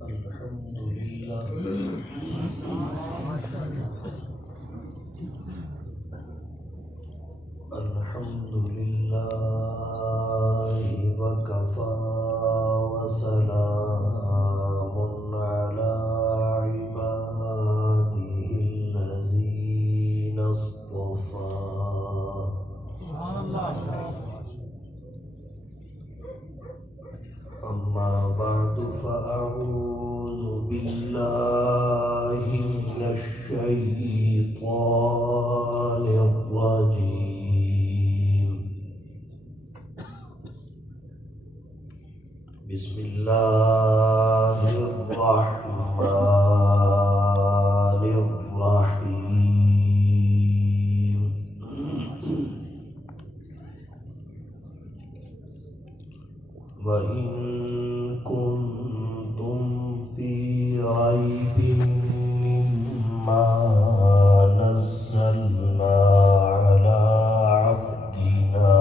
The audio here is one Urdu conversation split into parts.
الحمد لله الحمد لله وكفى وسلام على عباده الذين اصطفى أما بعد فأعوذ بالله من الشيطان الرجيم بسم الله الرحمن الرحيم وإن كنتم في ريب مما نزلنا على عبدنا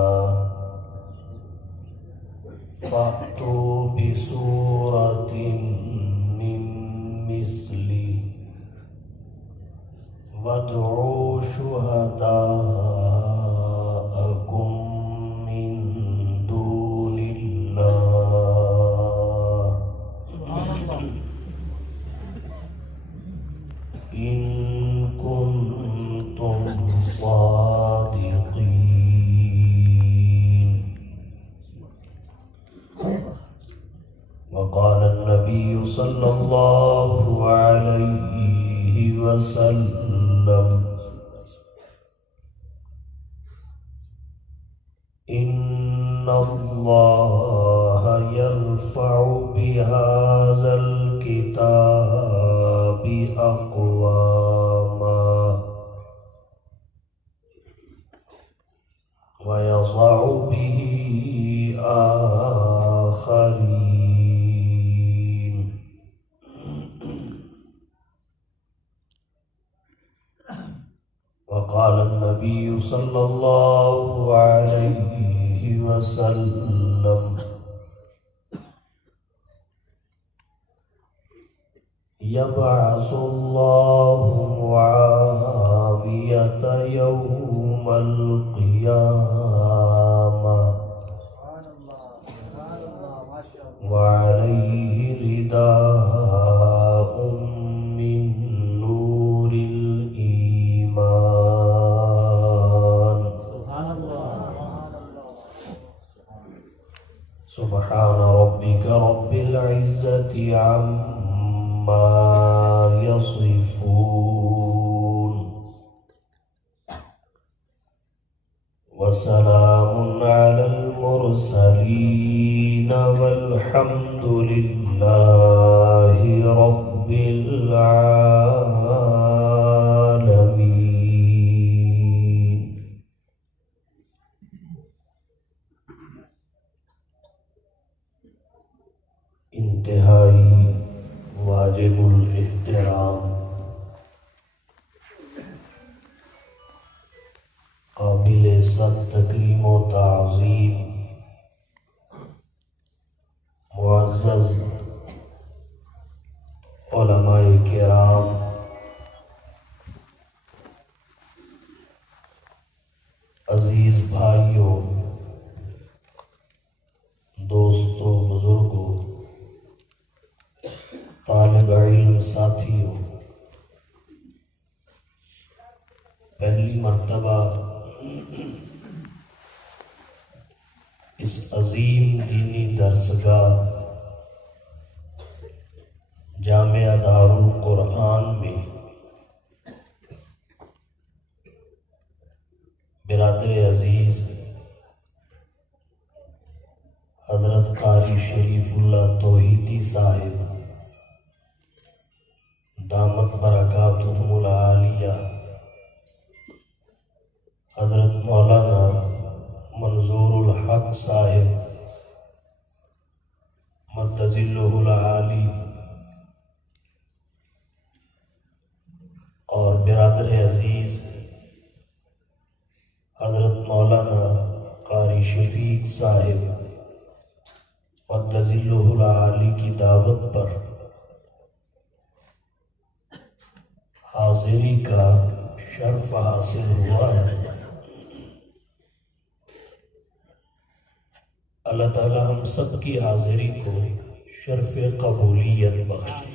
فأتوا بسورة من مثله وادعوا شهداءكم من دون الله إن كنتم صادقين. وقال النبي صلى الله عليه وسلم إن الله يرفع بهذا الكتاب أقواما ويضع به آخرين. وقال النبي صلى الله عليه وسلم يبعث الله معاوية يوم القيامة وعليه رداء من نور الإيمان. سبحان ربك رب العزة عما يصفون وسلام على المرسلين والحمد لله رب العالمين. انتہائی واجب الاحترام قابل صد تکریم و تعظیم معزز علماء کرام، عزیز بھائیوں، دوستوں، بزرگوں، طالب علم ساتھیوں، پہلی مرتبہ اس عظیم دینی درسگاہ جامعہ دارالقرآن میں برادر عزیز حضرت قاری شریف اللہ توحیدی صاحب دامت برکاتہم العالیہ، حضرت مولانا منظور الحق صاحب مدظلہ العالی اور برادر عزیز حضرت مولانا قاری شفیق صاحب مدظلہ العالی کی دعوت پر حاضری کا شرف حاصل ہوا ہے۔ اللہ تعالی ہم سب کی حاضری کو شرف قبولیت بخشے۔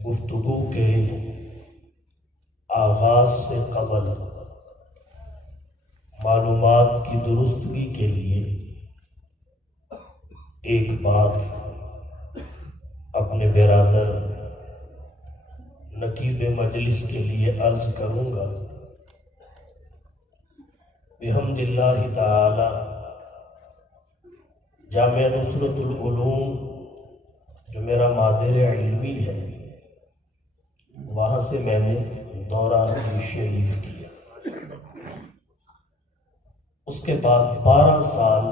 گفتگو کے آغاز سے قبل معلومات کی درستگی کے لیے ایک بات اپنے برادر نقیب مجلس کے لیے عرض کروں گا۔ بحمد اللہ تعالی جامعہ نصرت العلوم جو میرا مادر علمی ہے، وہاں سے میں نے دورہ حدیث شریف کیا۔ اس کے بعد 12 سال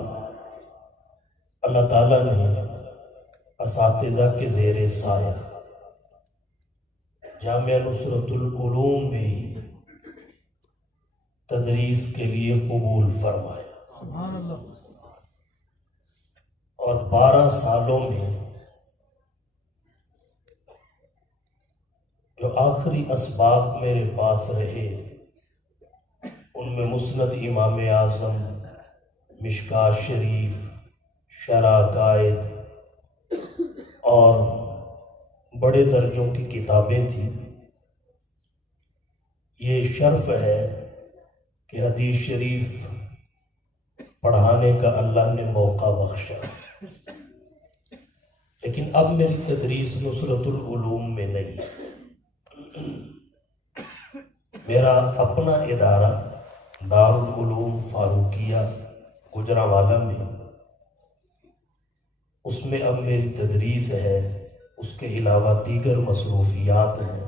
اللہ تعالیٰ نے اساتذہ کے زیر سایہ جامعہ نصرت العلوم میں تدریس کے لیے قبول فرمایا، سبحان اللہ۔ اور 12 سالوں میں جو آخری اسباق میرے پاس رہے ان میں مسند امام اعظم، مشکوٰۃ شریف، شرح عقائد اور بڑے درجوں کی کتابیں تھیں۔ یہ شرف ہے کہ حدیث شریف پڑھانے کا اللہ نے موقع بخشا، لیکن اب میری تدریس نصرت العلوم میں نہیں۔ میرا اپنا ادارہ دارالعلوم فاروقیہ گجرانوالہ میں، اس میں اب میری تدریس ہے، اس کے علاوہ دیگر مصروفیات ہیں۔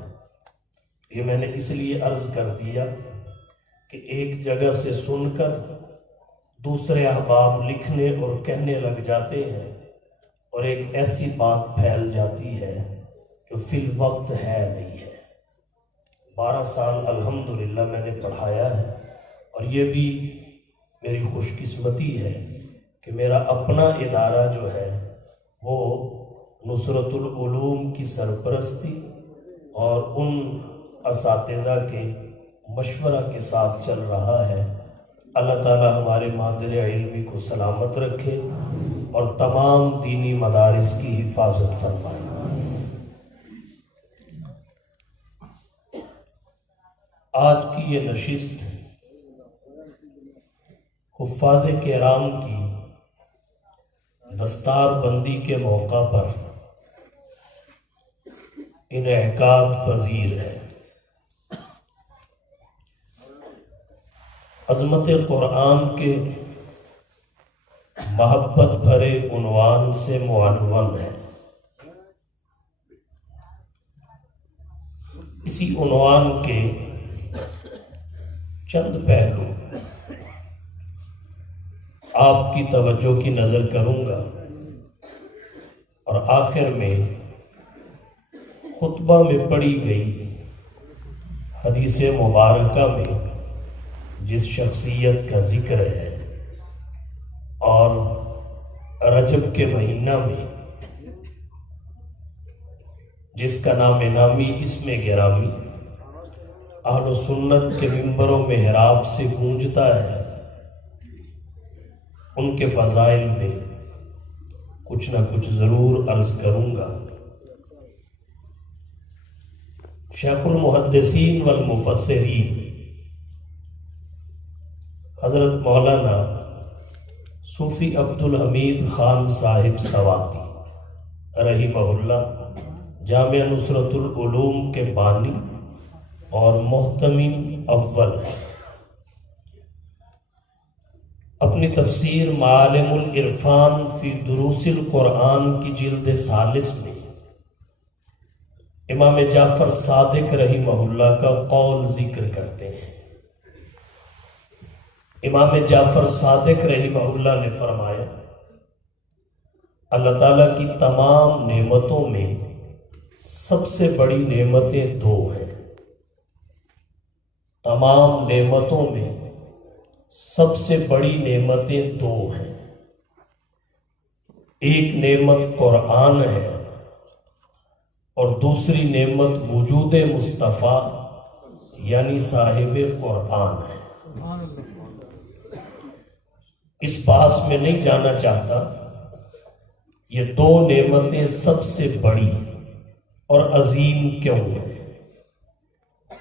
یہ میں نے اس لیے عرض کر دیا کہ ایک جگہ سے سن کر دوسرے احباب لکھنے اور کہنے لگ جاتے ہیں، اور ایک ایسی بات پھیل جاتی ہے جو فی الوقت ہے نہیں ہے۔ 12 سال الحمدللہ میں نے پڑھایا ہے، اور یہ بھی میری خوش قسمتی ہے کہ میرا اپنا ادارہ جو ہے وہ نصرت العلوم کی سرپرستی اور ان اساتذہ کے مشورہ کے ساتھ چل رہا ہے۔ اللہ تعالی ہمارے مادر علمی کو سلامت رکھے اور تمام دینی مدارس کی حفاظت فرمائے۔ آج کی یہ نشست حفاظ کرام کی دستار بندی کے موقع پر انعقاد پذیر ہے۔ عظمت قرآن کے محبت بھرے عنوان سے معنون ہے۔ اسی عنوان کے چند پہلو آپ کی توجہ کی نظر کروں گا، اور آخر میں خطبہ میں پڑھی گئی حدیث مبارکہ میں جس شخصیت کا ذکر ہے، اور رجب کے مہینہ میں جس کا نام نامی اسم گرامی اہل و سنت کے منبر و محراب سے گونجتا ہے، ان کے فضائل میں کچھ نہ کچھ ضرور عرض کروں گا۔ شیخ المحدثین والمفسرین حضرت مولانا صوفی عبدالحمید خان صاحب سواتی رحمہ اللہ جامعہ نصرت العلوم کے بانی اور محتمم اول ہیں۔ اپنی تفسیر معالم العرفان فی دروس القرآن کی جلد 40 میں امام جعفر صادق رحمہ اللہ کا قول ذکر کرتے ہیں۔ امام جعفر صادق رحمہ اللہ نے فرمایا، اللہ تعالیٰ کی تمام نعمتوں میں سب سے بڑی نعمتیں 2 ہیں۔ تمام نعمتوں میں سب سے بڑی نعمتیں 2 ہیں۔ ایک نعمت قرآن ہے اور دوسری نعمت وجود مصطفیٰ یعنی صاحب قرآن ہے۔ اس بحث میں نہیں جانا چاہتا، یہ دو نعمتیں سب سے بڑی اور عظیم کیوں ہیں۔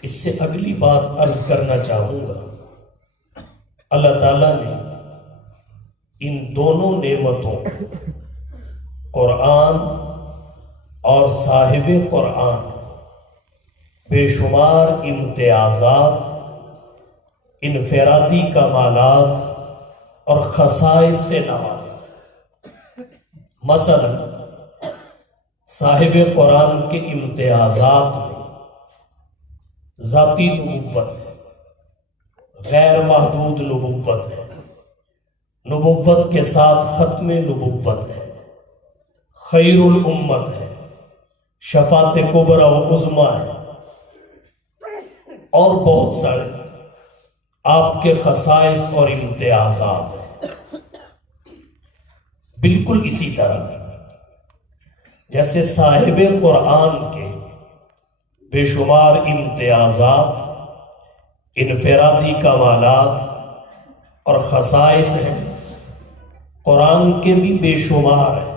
اس سے اگلی بات عرض کرنا چاہوں گا، اللہ تعالیٰ نے ان دونوں نعمتوں قرآن اور صاحب قرآن بے شمار امتیازات، انفرادی کمالات اور خصائص سے نوازا۔ مثلا صاحب قرآن کے امتیازات میں ذاتی نبوت ہے، غیر محدود نبوت ہے، نبوت کے ساتھ ختم نبوت ہے، خیر الامت ہے، شفاعت کبریٰ و عظمیٰ ہے، اور بہت سارے آپ کے خصائص اور امتیازات ہیں۔ بالکل اسی طرح جیسے صاحب قرآن کے بے شمار امتیازات، انفرادی کمالات اور خصائص ہیں، قرآن کے بھی بے شمار ہیں۔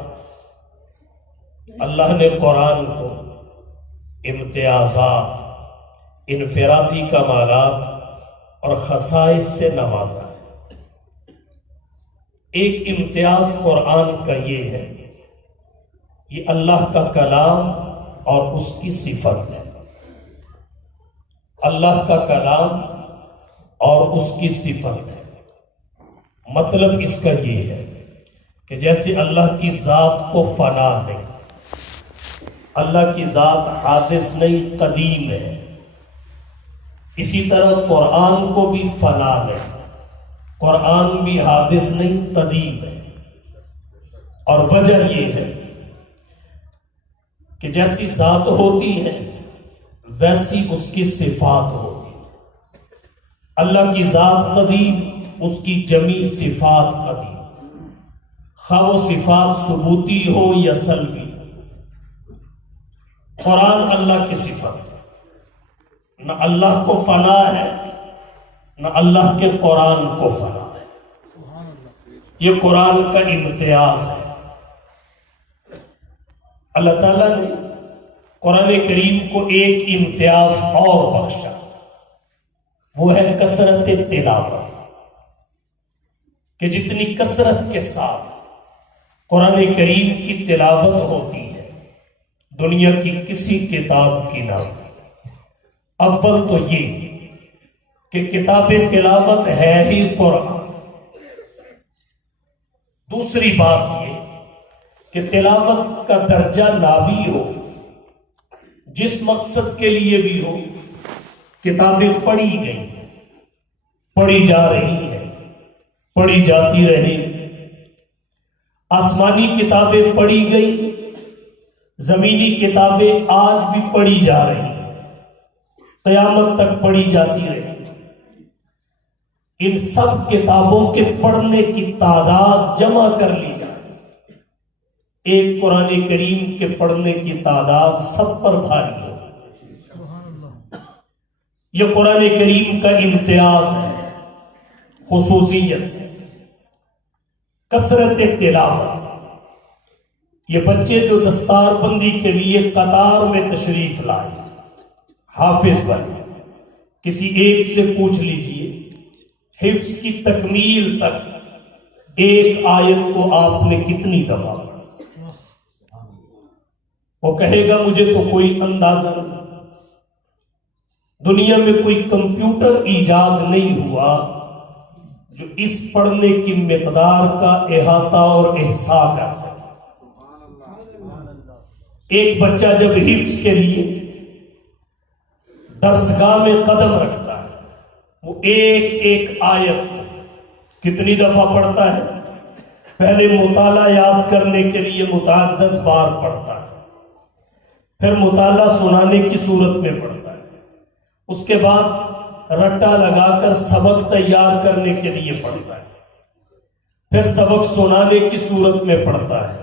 اللہ نے قرآن کو امتیازات، انفرادی کمالات اور خصائص سے نوازا ہے۔ ایک امتیاز قرآن کا یہ ہے، یہ اللہ کا کلام اور اس کی صفت ہے۔ اللہ کا کلام اور اس کی صفت ہے۔ مطلب اس کا یہ ہے کہ جیسے اللہ کی ذات کو فنا نہیں، اللہ کی ذات حادث نہیں، قدیم ہے، اسی طرح قرآن کو بھی فنا ہے، قرآن بھی حادث نہیں، قدیم ہے۔ اور وجہ یہ ہے کہ جیسی ذات ہوتی ہے ویسی اس کی صفات ہوتی ہے۔ اللہ کی ذات قدیم، اس کی جمیع صفات قدیم، خواہ وہ صفات ثبوتی ہو یا سلبی۔ قرآن اللہ کی صفت ہے، نہ اللہ کو فنا ہے نہ اللہ کے قرآن کو فنا ہے۔ یہ قرآن کا امتیاز ہے۔ اللہ تعالیٰ نے قرآن کریم کو ایک امتیاز اور بخشا، وہ ہے کثرت تلاوت، کہ جتنی کثرت کے ساتھ قرآن کریم کی تلاوت ہوتی ہے دنیا کی کسی کتاب کی نہ۔ اول تو یہ کہ کتاب تلاوت ہے ہی قرآن، دوسری بات یہ کہ تلاوت کا درجہ نابی ہو، جس مقصد کے لیے بھی ہو، کتابیں پڑھی گئی، پڑھی جا رہی ہیں، پڑھی جاتی رہے۔ آسمانی کتابیں پڑھی گئی، زمینی کتابیں آج بھی پڑھی جا رہی ہیں، قیامت تک پڑھی جاتی رہے۔ ان سب کتابوں کے پڑھنے کی تعداد جمع کر لی جائے، ایک قرآن کریم کے پڑھنے کی تعداد سب پر بھاری ہو۔ یہ قرآن کریم کا امتیاز ہے، خصوصیت ہے، کثرت تلاوت۔ یہ بچے جو دستار بندی کے لیے قطار میں تشریف لائے، حافظ بنے، کسی ایک سے پوچھ لیجئے حفظ کی تکمیل تک ایک آیت کو آپ نے کتنی دفعہ پڑھا؟ وہ کہے گا مجھے تو کوئی اندازہ نہیں۔ دنیا میں کوئی کمپیوٹر ایجاد نہیں ہوا جو اس پڑھنے کی مقدار کا احاطہ اور احصاء کر سکے۔ ایک بچہ جب حفظ کے لیے درسگاہ میں قدم رکھتا ہے، وہ ایک ایک آیت کو کتنی دفعہ پڑھتا ہے؟ پہلے مطالعہ یاد کرنے کے لیے متعدد بار پڑھتا ہے، پھر مطالعہ سنانے کی صورت میں پڑھتا ہے، اس کے بعد رٹا لگا کر سبق تیار کرنے کے لیے پڑھتا ہے، پھر سبق سنانے کی صورت میں پڑھتا ہے،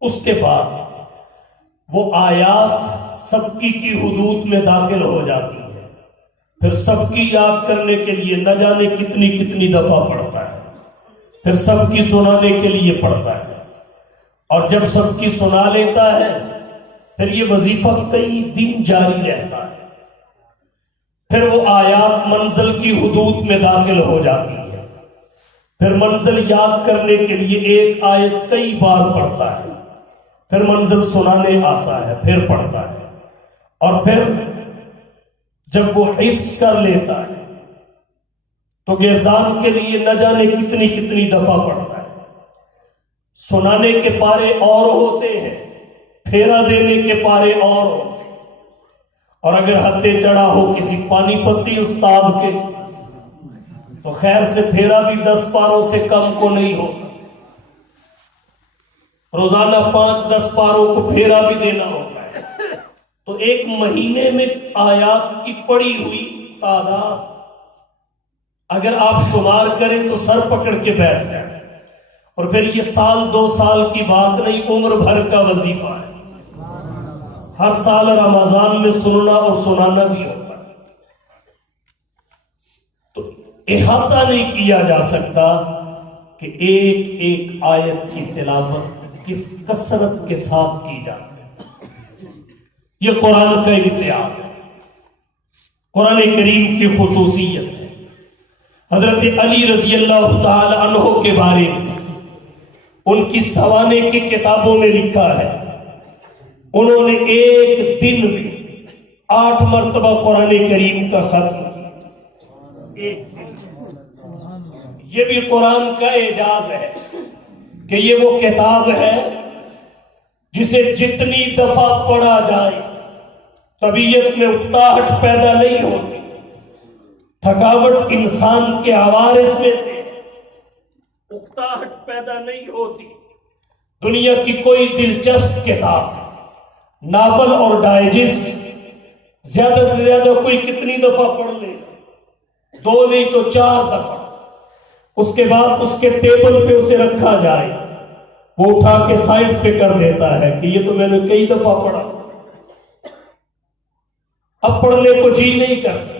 اس کے بعد وہ آیات سب کی حدود میں داخل ہو جاتی ہے، پھر سب کی یاد کرنے کے لیے نہ جانے کتنی دفعہ پڑھتا ہے، پھر سب کی سنانے کے لیے پڑھتا ہے، اور جب سب کی سنا لیتا ہے پھر یہ وظیفہ کئی دن جاری رہتا ہے، پھر وہ آیات منزل کی حدود میں داخل ہو جاتی ہے، پھر منزل یاد کرنے کے لیے ایک آیت کئی بار پڑھتا ہے، پھر منزل سنانے آتا ہے، پھر پڑھتا ہے، اور پھر جب وہ حفظ کر لیتا ہے تو گردان کے لیے نہ جانے کتنی دفعہ پڑھتا ہے۔ سنانے کے پارے اور ہوتے ہیں، پھیرا دینے کے پارے اور ہوتے ہیں، اور اگر ہتے چڑھا ہو کسی پانی پتی استاد کے تو خیر سے پھیرا بھی 10 پاروں سے کم کو نہیں ہوتا، روزانہ 5-10 پاروں کو پھیرا بھی دینا ہوتا ہے، تو ایک مہینے میں آیات کی پڑھی ہوئی تعداد اگر آپ شمار کریں تو سر پکڑ کے بیٹھ جائیں، اور پھر یہ 1-2 سال کی بات نہیں، عمر بھر کا وظیفہ ہے۔ ہر سال رمضان میں سننا اور سنانا بھی ہوتا ہے، تو احاطہ نہیں کیا جا سکتا کہ ایک آیت کی تلاوت کس کثرت کے ساتھ کی جاتی ہے۔ یہ قرآن کا امتیاز ہے، قرآن کریم کی خصوصیت ہے۔ حضرت علی رضی اللہ تعالی عنہ کے بارے میں ان کی سوانے کی کتابوں میں لکھا ہے، انہوں نے ایک دن میں 8 مرتبہ قرآن کریم کا ختم کیا، ایک دن۔ یہ بھی قرآن کا اعجاز ہے کہ یہ وہ کتاب ہے جسے جتنی دفعہ پڑھا جائے طبیعت میں اکتاہٹ پیدا نہیں ہوتی، تھکاوٹ انسان کے عوارض میں سے اکتاہٹ پیدا نہیں ہوتی۔ دنیا کی کوئی دلچسپ کتاب، ناول اور ڈائجسٹ زیادہ سے زیادہ کوئی کتنی دفعہ پڑھ لے، 2 نہیں تو 4 دفعہ، اس کے بعد اس کے ٹیبل پہ اسے رکھا جائے، وہ اٹھا کے سائڈ پہ کر دیتا ہے کہ یہ تو میں نے کئی دفعہ پڑھا، اب پڑھنے کو جی نہیں کرتا۔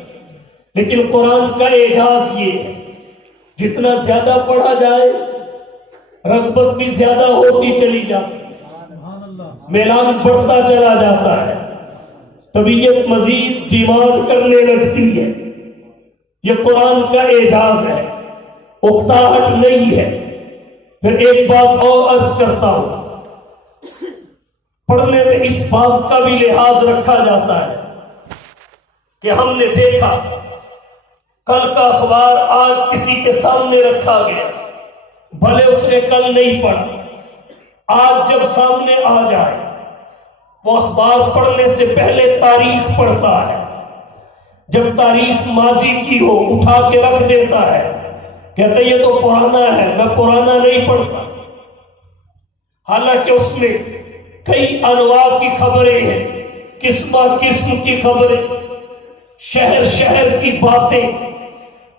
لیکن قرآن کا اعجاز یہ ہے، جتنا زیادہ پڑھا جائے رغبت بھی زیادہ ہوتی چلی جاتی، میلان بڑھتا چلا جاتا ہے، طبیعت مزید ڈیمانڈ کرنے لگتی ہے۔ یہ قرآن کا اعجاز ہے، اکتاہٹ نہیں ہے۔ پھر ایک بات اور عرض کرتا ہوں، پڑھنے میں اس بات کا بھی لحاظ رکھا جاتا ہے کہ ہم نے دیکھا کل کا اخبار آج کسی کے سامنے رکھا گیا، بھلے اس نے کل نہیں پڑھا، آج جب سامنے آ جائے وہ اخبار پڑھنے سے پہلے تاریخ پڑھتا ہے، جب تاریخ ماضی کی ہو اٹھا کے رکھ دیتا ہے، کہتا یہ تو پرانا ہے، میں پرانا نہیں پڑھتا، حالانکہ اس میں کئی انواع کی خبریں ہیں، قسم کی خبریں، شہر شہر کی باتیں،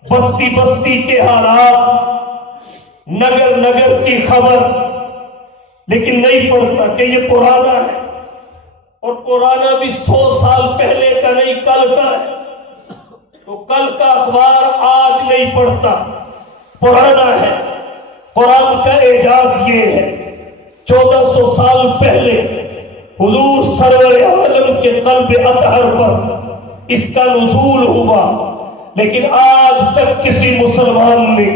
بستی بستی کے حالات، نگر نگر کی خبر، لیکن نہیں پڑھتا کہ یہ پرانا ہے، اور پرانا بھی 100 سال پہلے کا نہیں، کل کا ہے، تو کل کا اخبار آج نہیں پڑھتا، پرانا ہے۔ قرآن کا اعجاز یہ ہے، 1400 سال پہلے حضور سرور عالم کے قلب اطہر پر اس کا نزول ہوا، لیکن آج تک کسی مسلمان نے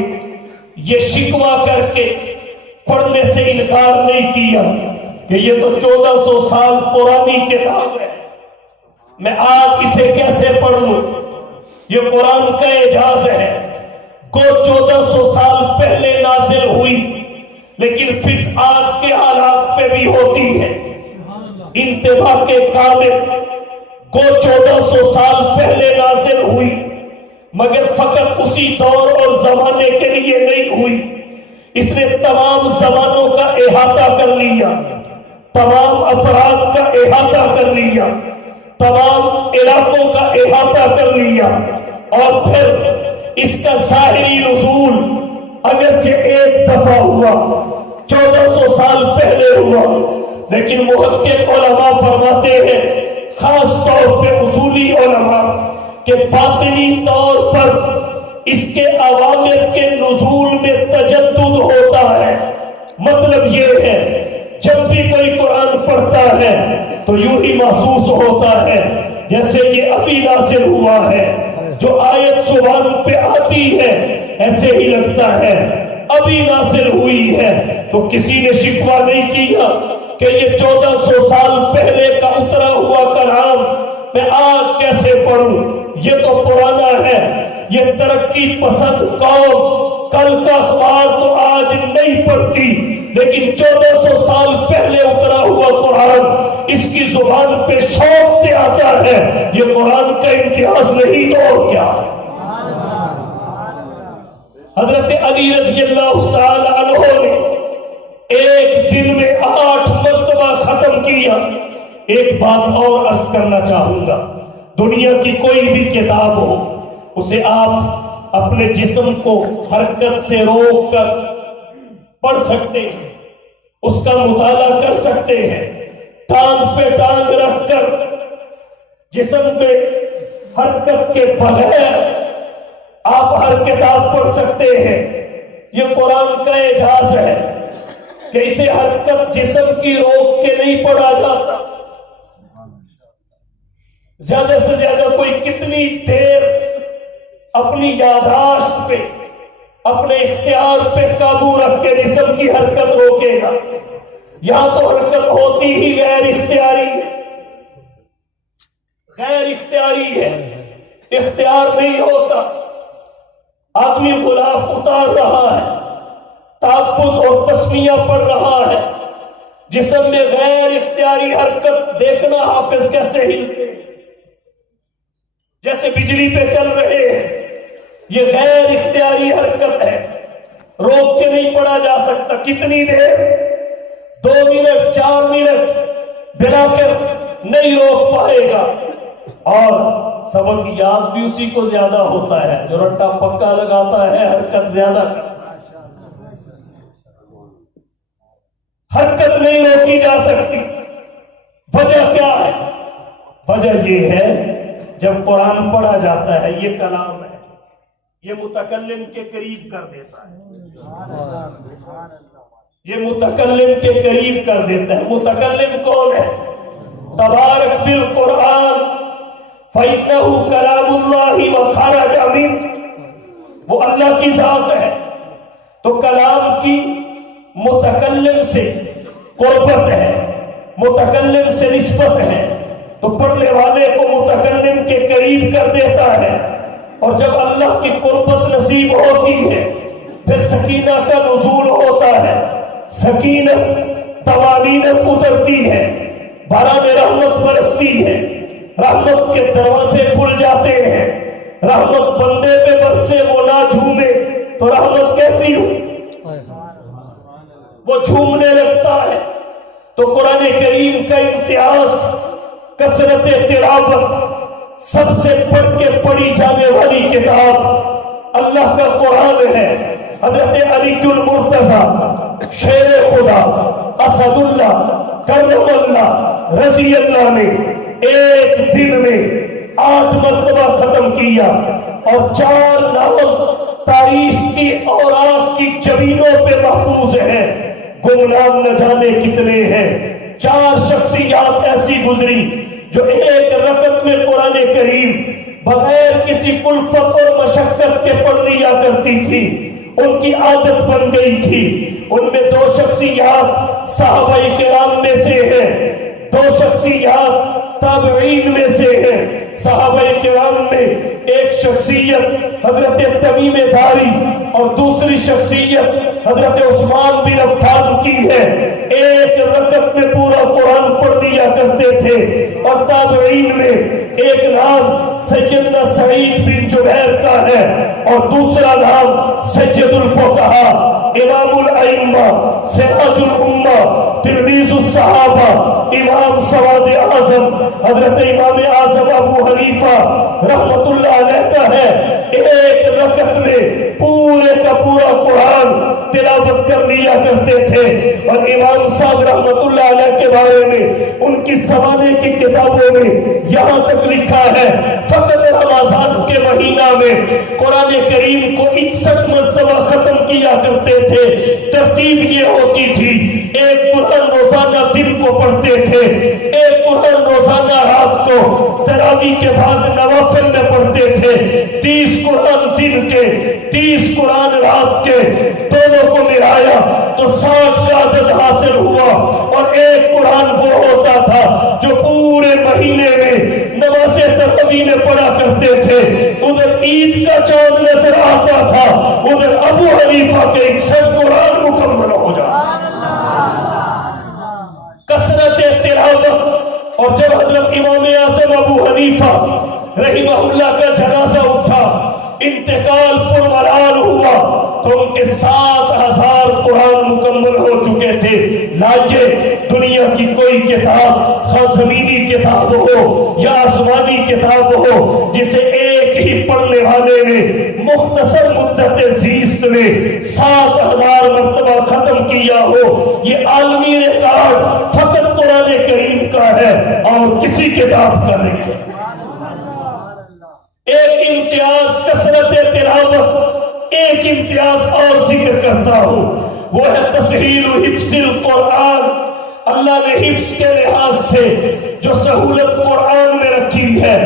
یہ شکوہ کر کے پڑھنے سے انکار نہیں کیا کہ یہ تو 1400 سال پرانی کتاب ہے، میں آج اسے کیسے پڑھ لوں۔ یہ قرآن کا اعجاز ہے، کو 1400 سال پہلے نازل ہوئی لیکن فٹ آج کے حالات پہ بھی ہوتی ہے۔ انتباہ کے قابل کو 1400 سال پہلے نازل ہوئی، مگر فقط اسی دور اور زمانے کے لیے نہیں ہوئی، اس نے تمام زمانوں کا احاطہ کر لیا، تمام افراد کا احاطہ کر لیا، تمام علاقوں کا احاطہ کر لیا، اور پھر اس کا ظاہری نزول اگرچہ ایک دفعہ ہوا، 1400 سال پہلے ہوا، لیکن محقق علماء فرماتے ہیں، خاص طور پہ اصولی علماء، کہ باطنی طور پر اس کے اوامر کے نزول میں تجدد ہوتا ہے۔ مطلب یہ ہے جب بھی کوئی قرآن پڑھتا ہے تو یوں ہی محسوس ہوتا ہے جیسے یہ ابھی نازل ہوا ہے، جو آیت زبان پہ آتی ہے ایسے ہی لگتا ہے ابھی نازل ہوئی ہے۔ تو کسی نے شکوہ نہیں کیا کہ یہ 1400 سال پہلے کا اترا ہوا کلام میں آج کیسے پڑھوں، یہ تو پرانا ہے۔ یہ ترقی پسند قوم کل کا اخبار تو آج نہیں پڑھتی، لیکن 1400 سال پہلے اترا ہوا قرآن اس کی زبان پہ شوق سے آتا ہے۔ یہ قرآن کا امتیاز نہیں تو اور کیا ہے۔ حضرت علی رضی اللہ تعالی عنہ نے ایک دن میں 8 مرتبہ ختم کیا۔ ایک بات اور عرض کرنا چاہوں گا، دنیا کی کوئی بھی کتاب ہو اسے آپ اپنے جسم کو حرکت سے روک کر پڑھ سکتے ہیں، اس کا مطالعہ کر سکتے ہیں، ٹانگ پہ ٹانگ رکھ کر جسم پہ حرکت کے بغیر آپ ہر کتاب پڑھ سکتے ہیں۔ یہ قرآن کا اعجاز ہے کہ اسے حرکت جسم کی روک کے نہیں پڑھا جاتا۔ زیادہ سے زیادہ کوئی کتنی دیر اپنی یادداشت پہ، اپنے اختیار پہ قابو رکھ کے جسم کی حرکت روکے گا؟ یہاں تو حرکت ہوتی ہی غیر اختیاری ہے، غیر اختیاری ہے، اختیار نہیں ہوتا۔ آدمی غلاف اتار رہا ہے، تحفظ اور تسمیہ پڑھ رہا ہے، جسم میں غیر اختیاری حرکت دیکھنا حافظ کیسے ہلتے جیسے بجلی پہ چل رہے ہیں۔ یہ غیر اختیاری حرکت ہے، روک کے نہیں پڑھا جا سکتا۔ کتنی دیر؟ 2 منٹ 4 منٹ بلا کر نہیں روک پائے گا، اور سبق یاد بھی اسی کو زیادہ ہوتا ہے جو رٹا پکا لگاتا ہے، حرکت زیادہ کرتا ہے۔ حرکت نہیں روکی جا سکتی۔ وجہ کیا ہے؟ وجہ یہ ہے جب قرآن پڑھا جاتا ہے، یہ کلام ہے، یہ متکلم کے قریب کر دیتا ہے، یہ متکلم کے قریب کر دیتا ہے۔ متکلم کون ہے؟ تبارک بالقرآن فَإِنَّهُ كَلَامُ اللَّهِ وَخَرَجَ مِنْهُ، وہ اللہ کی ذات ہے۔ تو کلام کی متکلم سے قربت ہے، متکلم سے نسبت ہے، تو پڑھنے والے کو متکلم کے قریب کر دیتا ہے۔ اور جب اللہ کی قربت نصیب ہوتی ہے پھر سکینہ کا نزول ہوتا ہے، سکینت طمانینت اترتی ہے، باران رحمت برستی ہے، رحمت کے دروازے کھل جاتے ہیں۔ رحمت بندے پہ برسے وہ نہ جھومے تو رحمت کیسی ہو؟ وہ جھومنے لگتا ہے۔ تو قرآن کریم کا امتیاز کثرت تلاوت، سب سے پڑھ کے پڑھی جانے والی کتاب اللہ کا قرآن ہے۔ حضرت علی المرتضی شیر خدا اسد اللہ کرم اللہ رضی اللہ نے ایک دن میں 8 مرتبہ ختم کیا، اور 4 نام تاریخ کی اوراق کی جبینوں پہ محفوظ ہیں، گمنام نہ جانے کتنے ہیں۔ 4 شخصیات ایسی گزری جو ایک رکعت میں قرآن کریم بغیر کسی کلفت اور مشقت کے پڑھ لیا کرتی تھی، ان کی عادت بن گئی تھی۔ ان میں 2 شخصیات صحابہ کرام میں سے ہیں، 2 شخصیات تابعین میں سے ہیں۔ صحابہ کرام میں ایک شخصیت حضرت تمیم داری اور دوسری شخصیت حضرت عثمان بن عفان کی ہے۔ ایک رکعت میں پورا قرآن پڑھ دیا کرتے تھے۔ اور تابعین میں ایک نام سیدنا سعید بن جبیر کا ہے، اور دوسرا نام سید الفقہاء امام الائمہ سراج الامہ تلمیذ الصحابہ امام سواد اعظم حضرت امام اعظم ابو حنیفہ رحمت اللہ علیہ کا ہے۔ ایک رکعت میں پورے کا پورا قرآن تلاوت کر لیا کرتے تھے، اور امام صاحب رحمت اللہ علیہ کے بارے میں ان کی زمانے کی کتابوں میں یہاں تک لکھا ہے فقط رمضان کے مہینہ میں قرآن کریم کو 61 مرتبہ ختم کیا کرتے تھے۔ ترتیب یہ ہوتی تھی، ایک قرآن روزانہ دن کو پڑھتے تھے، ایک قرآن روزانہ رات کو تراویح کے بعد نوافل میں پڑھتے تھے۔ 30 قرآن دن کے 30 قرآن رات کے دونوں کو ملایا تو 60 کا عدد حاصل ہوا، اور ایک قرآن وہ ہوتا تھا جو پورے مہینے میں نماز تراویح میں پڑھا کرتے تھے۔ ادھر عید کا چاند نظر آتا تھا، ادھر ابو حنیفہ کے 61 قرآن مکمل ہو جاتا۔ کثرت تلاوت، اور جب حضرت امام اعظم ابو حنیفہ رحمہ اللہ کا جنازہ اٹھا، انتقال پرملال ہوا، تو ان کے 7000 قرآن مکمل ہو چکے تھے۔ لائیے دنیا کی کوئی کتاب، خواہ زمینی کتاب ہو یا آسمانی کتاب ہو، جسے ایک ہی پڑھنے والے نے مختصر مدت زیست میں 7000 مرتبہ ختم کیا ہو، یہ عالمی ریکارڈ فقط قرآن کریم کا ہے اور کسی کتاب کا نہیں ہے۔ ایک امتیاز کثرت تلاوت، ایک امتیاز اور ذکر کرتا ہوں، وہ ہے تسہیل حفظ القرآن۔ اللہ نے حفظ کے لحاظ سے جو سہولت قرآن میں رکھی ہے،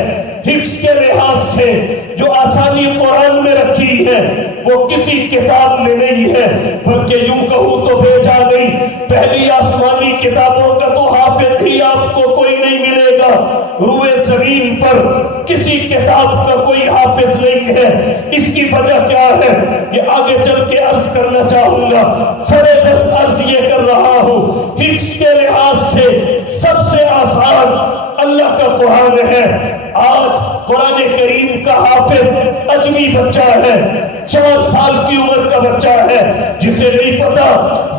حفظ کے لحاظ سے جو آسانی قرآن میں رکھی ہے، وہ کسی کتاب میں نہیں ہے، بلکہ یوں کہوں تو بھیجا نہیں۔ پہلی آسمانی کتابوں کا تو حافظ ہی آپ کو کوئی نہیں ملے گا، روئے زمین پر کسی کتاب کا کوئی حافظ نہیں ہے۔ اس کی وجہ کیا ہے یہ آگے چل کے عرض کرنا چاہوں گا، سرے دست عرض یہ کر رہا ہوں۔ حفظ کے لحاظ سے سب سے آسان اللہ کا قرآن ہے۔ آج قرآن کریم کا حافظ اجمی بچہ ہے، 4 سال کی عمر کا بچہ ہے، جسے نہیں پتا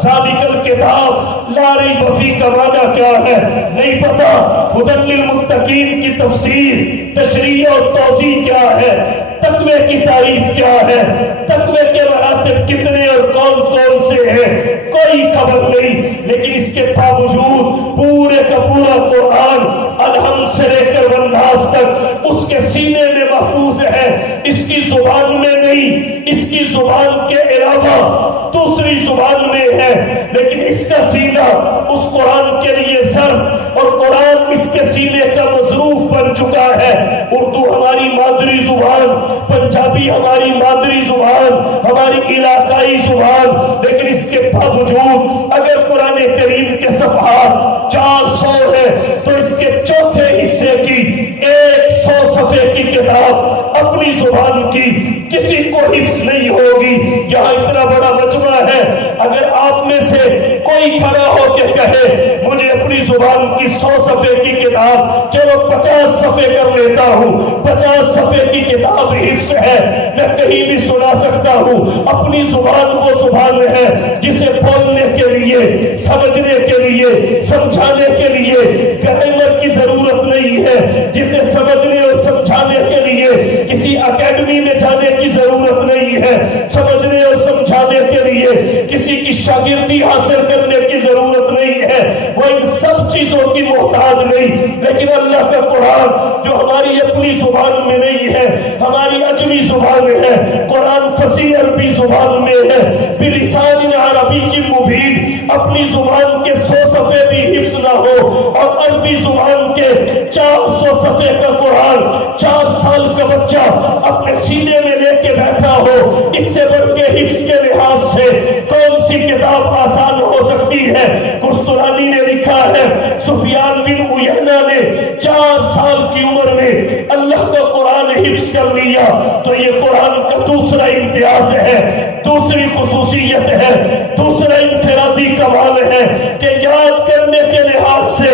ذالک الکتاب لا ریب فیہ کا معنی کیا ہے، نہیں پتا ھدی للمتقین کی تفسیر، تشریح اور توضیح کیا ہے، تقوی کی تعریف کیا ہے، تقوی کے مراتب کتنے اور کون کون سے ہیں، کوئی خبر نہیں۔ لیکن اس کے باوجود پورے کا پورا قرآن الحمد سے لے کر والناس تک اس کے سینے میں محفوظ ہے، اس کی زبان میں نہیں، اس کی زبان کے علاوہ دوسری زبان میں ہے، لیکن اس کا سینہ اس قرآن کے لیے ظرف، اور قرآن اس کے سینے کا مصروف بن چکا ہے۔ اردو ہماری مادری زبان، پنجابی ہماری مادری زبان، ہماری علاقائی زبان، لیکن اس کے باوجود اگر قرآن کریم کے صفحات 400 ہے تو اس کے چوتھے حصے کی 100 صفحے کی کتاب اپنی زبان کی کسی کو حفظ نہیں ہوگی۔ یہاں اتنا بڑا مجمع ہے، اگر آپ میں سے کوئی کھڑا ہو کے کہے مجھے اپنی زبان کی 100 صفحے کی کتاب، چلو 50 صفحے کر لیتا ہوں، 50 صفحے کی کتاب حفظ ہے، میں کہیں بھی سنا سکتا ہوں۔ اپنی زبان وہ زبان ہے جسے بولنے کے لیے، سمجھنے کے لیے، سمجھانے کے لیے گرامر کی ضرورت نہیں ہے، جسے سمجھنے اور سمجھانے کے لیے کسی اکیڈمی میں جانے کی ضرورت نہیں ہے، سمجھنے اور سمجھانے کے لیے کسی کی شاگردی حاصل کرنے کی ضرورت نہیں ہے، وہ ان سب چیزوں کی محتاج نہیں۔ لیکن اللہ کا قرآن جو ہماری اپنی زبان میں نہیں ہے، ہماری اجمی زبان ہے، قرآن فصیح عربی زبان میں ہے، بلسان عربی مبین، اپنی زبان کے 100 صفحے بھی حفظ نہ ہو اور عربی زبان کے 400 صفحے کا قرآن 4 سال کا بچہ اپنے سینے میں لے کے بیٹھا ہو، اس سے بڑھ کے حفظ کے لحاظ سے کون سی کتاب آسان ہو سکتی ہے؟ قسطلانی نے لکھا ہے سفیان بن عیینہ نے 4 سال کی عمر میں اللہ کا قرآن حفظ کر لیا، تو یہ قرآن کا دوسرا امتیاز ہے، دوسری خصوصیت ہے، دوسرا انفرادی کمال ہے کہ یاد کرنے کے لحاظ سے،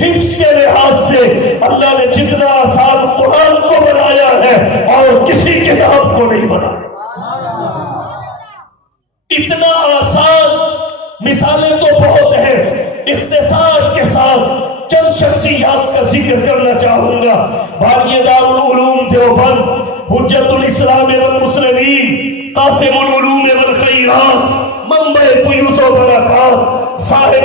حفظ کے لحاظ سے اللہ نے جتنا آسان قرآن کو بنایا ہے اور کسی کتاب کو نہیں بنایا۔ اتنا آسان، مثالیں تو بہت ہیں، اختصار کے ساتھ چند شخصیات کا ذکر کرنا چاہوں گا۔ بانی دارالعلوم دیوبند، حجت الاسلام والمسلمین، قاسم العلوم والخیرات، منبع فیوز و برکات، صاحب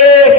1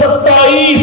27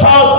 7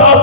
7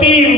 3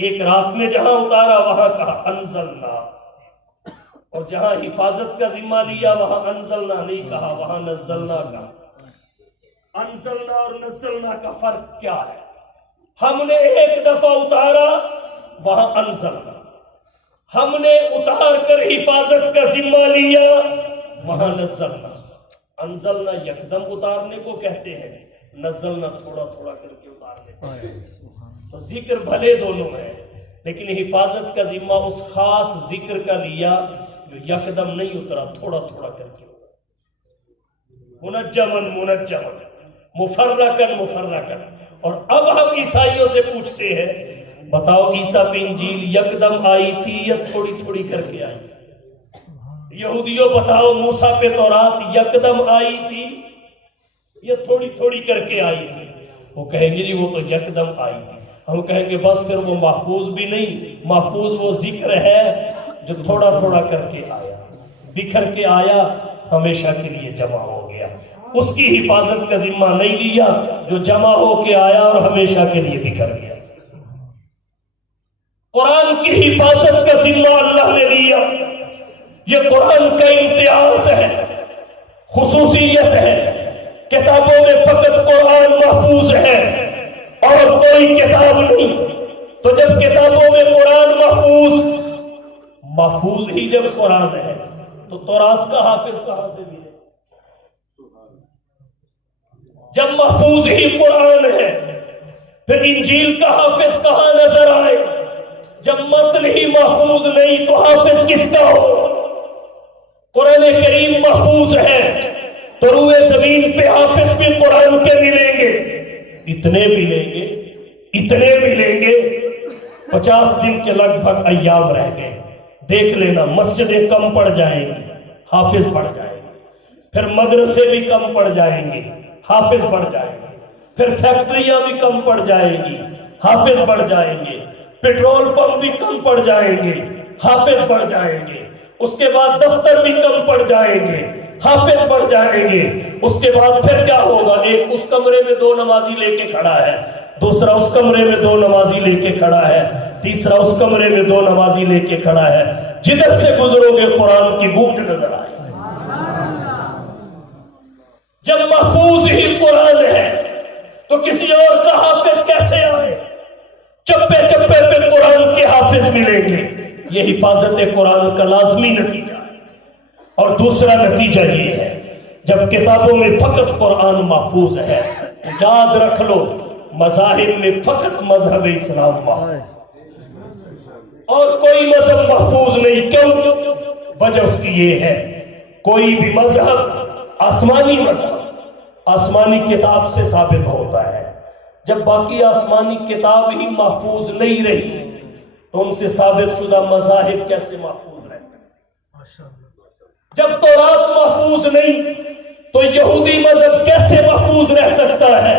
ایک رات میں جہاں اتارا وہاں کہا انزلنا، اور جہاں حفاظت کا ذمہ لیا وہاں انزلنا نہیں کہا، وہاں نزلنا کہا۔ انزلنا اور نزلنا کا فرق کیا ہے؟ ہم نے ایک دفعہ اتارا وہاں انزلنا، ہم نے اتار کر حفاظت کا ذمہ لیا وہاں نزلنا۔ انزلنا یکدم اتارنے کو کہتے ہیں، نزلنا تھوڑا تھوڑا کر کے اتارنے کو۔ تو ذکر بھلے دونوں ہے، لیکن حفاظت کا ذمہ اس خاص ذکر کا لیا جو یکدم نہیں اترا، تھوڑا تھوڑا کر کے اترا، منجمن منجمن، مفرقن مفرقن۔ اور اب ہم عیسائیوں سے پوچھتے ہیں، بتاؤ عیسیٰ پہ انجیل یکدم آئی تھی یا تھوڑی تھوڑی کر کے آئی تھی؟ یہودیوں بتاؤ موسیٰ پہ تورات یکدم آئی تھی یا تھوڑی تھوڑی کر کے آئی تھی؟ وہ کہیں گے جی وہ تو یکدم آئی تھی۔ ہم کہیں گے بس پھر وہ محفوظ بھی نہیں، محفوظ وہ ذکر ہے جو تھوڑا تھوڑا کر کے آیا، بکھر کے آیا، ہمیشہ کے لیے جمع ہو گیا۔ اس کی حفاظت کا ذمہ نہیں لیا جو جمع ہو کے آیا اور ہمیشہ کے لیے بکھر گیا۔ قرآن کی حفاظت کا ذمہ اللہ نے لیا۔ یہ قرآن کا امتیاز ہے، خصوصیت ہے۔ کتابوں میں فقط قرآن محفوظ ہے اور کوئی کتاب نہیں۔ تو جب کتابوں میں قرآن محفوظ ہی جب قرآن ہے تو تورات کا حافظ کہاں سے ملے؟ جب محفوظ ہی قرآن ہے پھر انجیل کا حافظ کہاں نظر آئے؟ جب متن ہی محفوظ نہیں تو حافظ کس کا ہو؟ قرآن کریم محفوظ ہے تو روئے زمین پہ حافظ بھی قرآن کے ملیں گے، اتنے ملیں گے 50 دن کے لگ بھگ ایام رہ گئے۔ دیکھ لینا مسجدیں کم پڑ جائیں گی، حافظ بڑھ جائیں گے، پھر مدرسے بھی کم پڑ جائیں گے، حافظ بڑھ جائیں گے، پھر فیکٹریاں بھی کم پڑ جائیں گی، حافظ بڑھ جائیں گے، پیٹرول پمپ بھی کم پڑ جائیں گے، حافظ بڑھ جائیں گے، اس کے بعد دفتر بھی کم پڑ جائیں گے، حافظ بڑھ جائیں گے۔ اس کے بعد پھر کیا ہوگا؟ ایک اس کمرے میں 2 نمازی لے کے کھڑا ہے، دوسرا اس کمرے میں 2 نمازی لے کے کھڑا ہے، تیسرا اس کمرے میں 2 نمازی لے کے کھڑا ہے۔ جدھر سے گزرو گے قرآن کی گونج نظر آئے۔ جب محفوظ ہی قرآن ہے تو کسی اور کا حافظ کیسے آئے؟ چپے چپے پہ قرآن کے حافظ ملیں گے۔ یہ حفاظت قرآن کا لازمی نتیجہ ہے۔ اور دوسرا نتیجہ یہ ہے، جب کتابوں میں فقط قرآن محفوظ ہے، یاد رکھ لو مذاہب میں فقط مذہب اسلام محفوظ اور کوئی مذہب محفوظ نہیں۔ کیوں؟ وجہ اس کی یہ ہے، کوئی بھی مذہب آسمانی کتاب سے ثابت ہوتا ہے۔ جب باقی آسمانی کتاب ہی محفوظ نہیں رہی تو ان سے ثابت شدہ مذاہب کیسے محفوظ رہ سکتے؟ جب تورات محفوظ نہیں تو یہودی مذہب کیسے محفوظ رہ سکتا ہے؟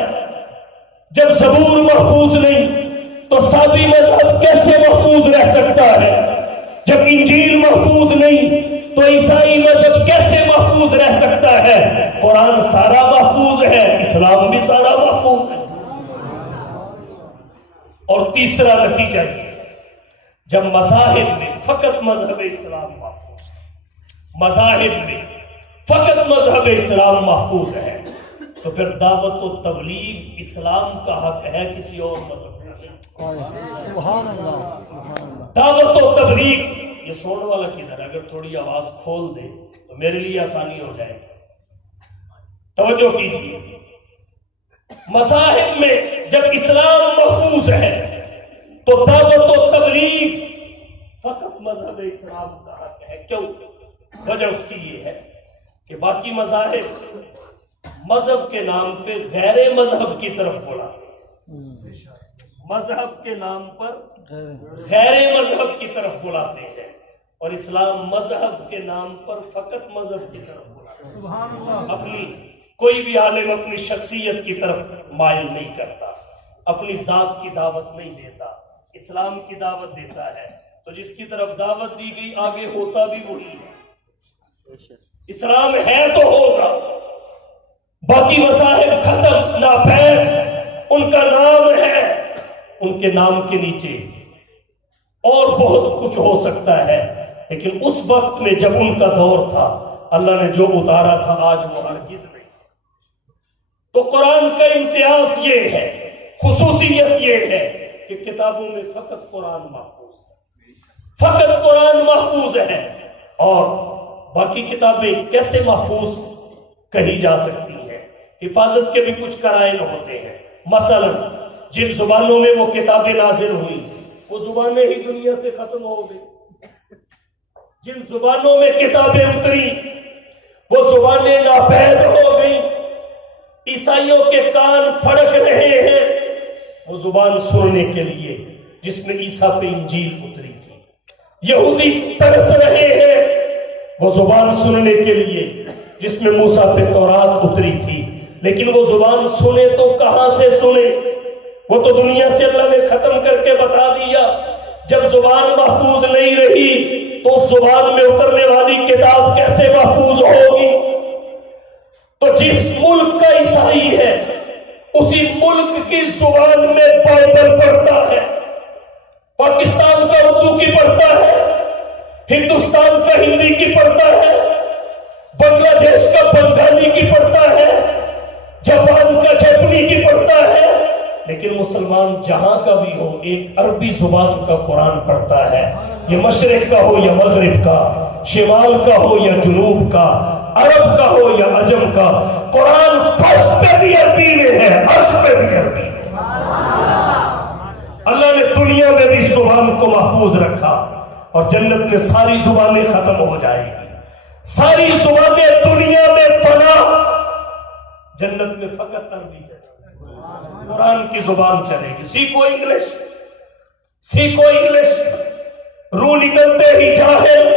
جب زبور محفوظ نہیں تو سابی مذہب کیسے محفوظ رہ سکتا ہے؟ جب انجیل محفوظ نہیں تو عیسائی مذہب کیسے محفوظ رہ سکتا ہے؟ قرآن سارا محفوظ ہے، اسلام بھی سارا محفوظ ہے۔ اور تیسرا نتیجہ یہ، جب مذاہب میں فقط مذہب اسلام محفوظ ہے تو پھر دعوت و تبلیغ اسلام کا حق ہے، کسی اور مذہب کا نہیں۔ سبحان اللہ۔ دعوت و تبلیغ، یہ سوڑ والا کدھر ہے؟ اگر تھوڑی آواز کھول دے تو میرے لیے آسانی ہو جائے گی۔ توجہ کیجیے، مذاہب میں جب اسلام محفوظ ہے تو دعوت و تبلیغ فقط مذہب اسلام کا حق ہے۔ کیوں؟ وجہ اس کی یہ ہے کہ باقی مذاہب مذہب کے نام پہ غیر مذہب کی طرف بلاتے ہیں، مذہب کے نام پر غیر مذہب کی طرف بلاتے ہیں، اور اسلام مذہب کے نام پر فقط مذہب کی طرف بلاتا ہے۔ اپنی کوئی بھی عالم اپنی شخصیت کی طرف مائل نہیں کرتا، اپنی ذات کی دعوت نہیں دیتا، اسلام کی دعوت دیتا ہے۔ تو جس کی طرف دعوت دی گئی آگے ہوتا بھی وہی ہے۔ اسلام ہے تو ہوگا، باقی مذاہب ختم، ناپید، ان کا نام ہے، ان کے نام کے نیچے اور بہت کچھ ہو سکتا ہے، لیکن اس وقت میں جب ان کا دور تھا اللہ نے جو اتارا تھا آج وہ ہرگز نہیں۔ تو قرآن کا امتیاز یہ ہے، خصوصیت یہ ہے کہ کتابوں میں فقط قرآن محفوظ ہے، فقط قرآن محفوظ ہے، اور باقی کتابیں کیسے محفوظ کہی جا سکتی ہیں؟ حفاظت کے بھی کچھ قرائن ہوتے ہیں۔ مثلا جن زبانوں میں وہ کتابیں نازل ہوئی وہ زبانیں ہی دنیا سے ختم ہو گئی، جن زبانوں میں کتابیں اتری وہ زبانیں ناپید ہو گئی، عیسائیوں کے کان پھڑک رہے ہیں وہ زبان سننے کے لیے جس میں عیسیٰ پہ انجیل اتری تھی، یہودی ترس رہے ہیں وہ زبان سننے کے لیے جس میں موسیٰ پہ تورات اتری تھی، لیکن وہ زبان سنے تو کہاں سے سنے؟ وہ تو دنیا سے اللہ نے ختم کر کے بتا دیا۔ جب زبان محفوظ نہیں رہی تو اس زبان میں اترنے والی کتاب کیسے محفوظ ہوگی؟ تو جس ملک کا عیسائی ہے اسی ملک کی زبان میں بائبل پڑھتا ہے، پاکستان کا اردو کی پڑھتا ہے، ہندوستان کا ہندی کی پڑھتا ہے، بنگلہ دیش کا بنگالی کی پڑھتا ہے، جاپان کا جاپنی کی پڑھتا ہے، لیکن مسلمان جہاں کا بھی ہو ایک عربی زبان کا قرآن پڑھتا ہے، یہ مشرق کا ہو یا مغرب کا، شمال کا ہو یا جنوب کا، عرب کا ہو یا عجم کا، قرآن فرش پہ بھی عربی میں ہے، عرش پہ بھی عربی میں۔ اللہ نے دنیا میں بھی زبان کو محفوظ رکھا، اور جنت میں ساری زبانیں ختم ہو جائیں گی، ساری زبانیں دنیا میں فنا، جنت میں فقط عربی چلے گی، قرآن کی زبان چلے گی۔ سیکھو انگلش، سیکھو انگلش، روح نکلتے ہی جاہل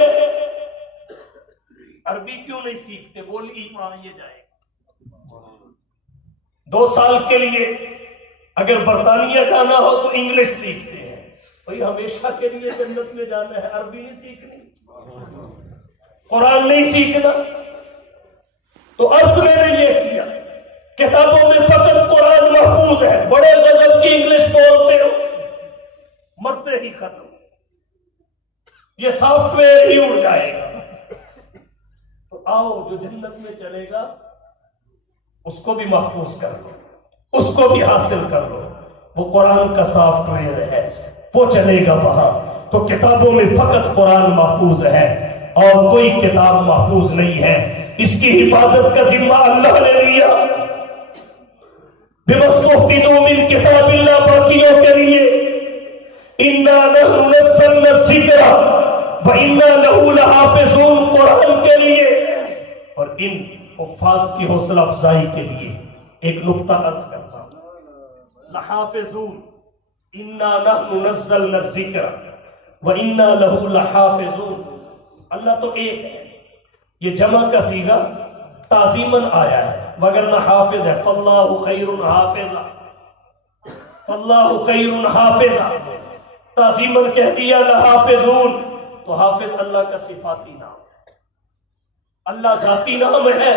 عربی کیوں نہیں سیکھتے؟ بولی ایمان یہ جائے 2 سال کے لیے اگر برطانیہ جانا ہو تو انگلش سیکھتے ہیں، بھئی ہمیشہ کے لیے جنت میں جانا ہے، عربی نہیں سیکھنی، قرآن نہیں سیکھنا۔ تو عرض میں نے یہ کیا، کتابوں میں فقط قرآن محفوظ ہے، بڑے غضب کی انگلش بولتے ہو مرتے ہی ختم، یہ سافٹ ویئر ہی اڑ جائے گا۔ تو آؤ جو جنت میں چلے گا اس کو بھی محفوظ کر لو، اس کو بھی حاصل کر لو، وہ قرآن کا سافٹ ویئر ہے، وہ چلے گا وہاں۔ تو کتابوں میں فقط قرآن محفوظ ہے اور کوئی کتاب محفوظ نہیں ہے، اس کی حفاظت کا ذمہ اللہ نے لیا۔ بِمَسْتُحْفِظُوا مِنْ کتاب اللہ، باقیوں کے لیے اِنَّا نَحْنُ نَزَّلْنَا الذِّکْرَ وَإِنَّا لَهُ لَحَافِظُونَ، قرآن کے لیے اور ان حفاظ کی حوصلہ افزائی کے لیے ایک نقطہ عرض کرتا ہوں، لحافظون، اِنَّا نَحْنُ نَزَّلْنَا الذِّکْرَ وَإِنَّا لَهُ لَحَافِظُونَ۔ اللہ تو ایک ہے، یہ جمع کا صیغہ تعظیماً آیا ہے، مگر نہ حافظ ہے، فاللہ خیر حافظ، فاللہ خیر حافظ، تعظیماً کہہ دیا لحافظون۔ تو حافظ اللہ کا صفاتی نام ہے، اللہ ذاتی نام ہے،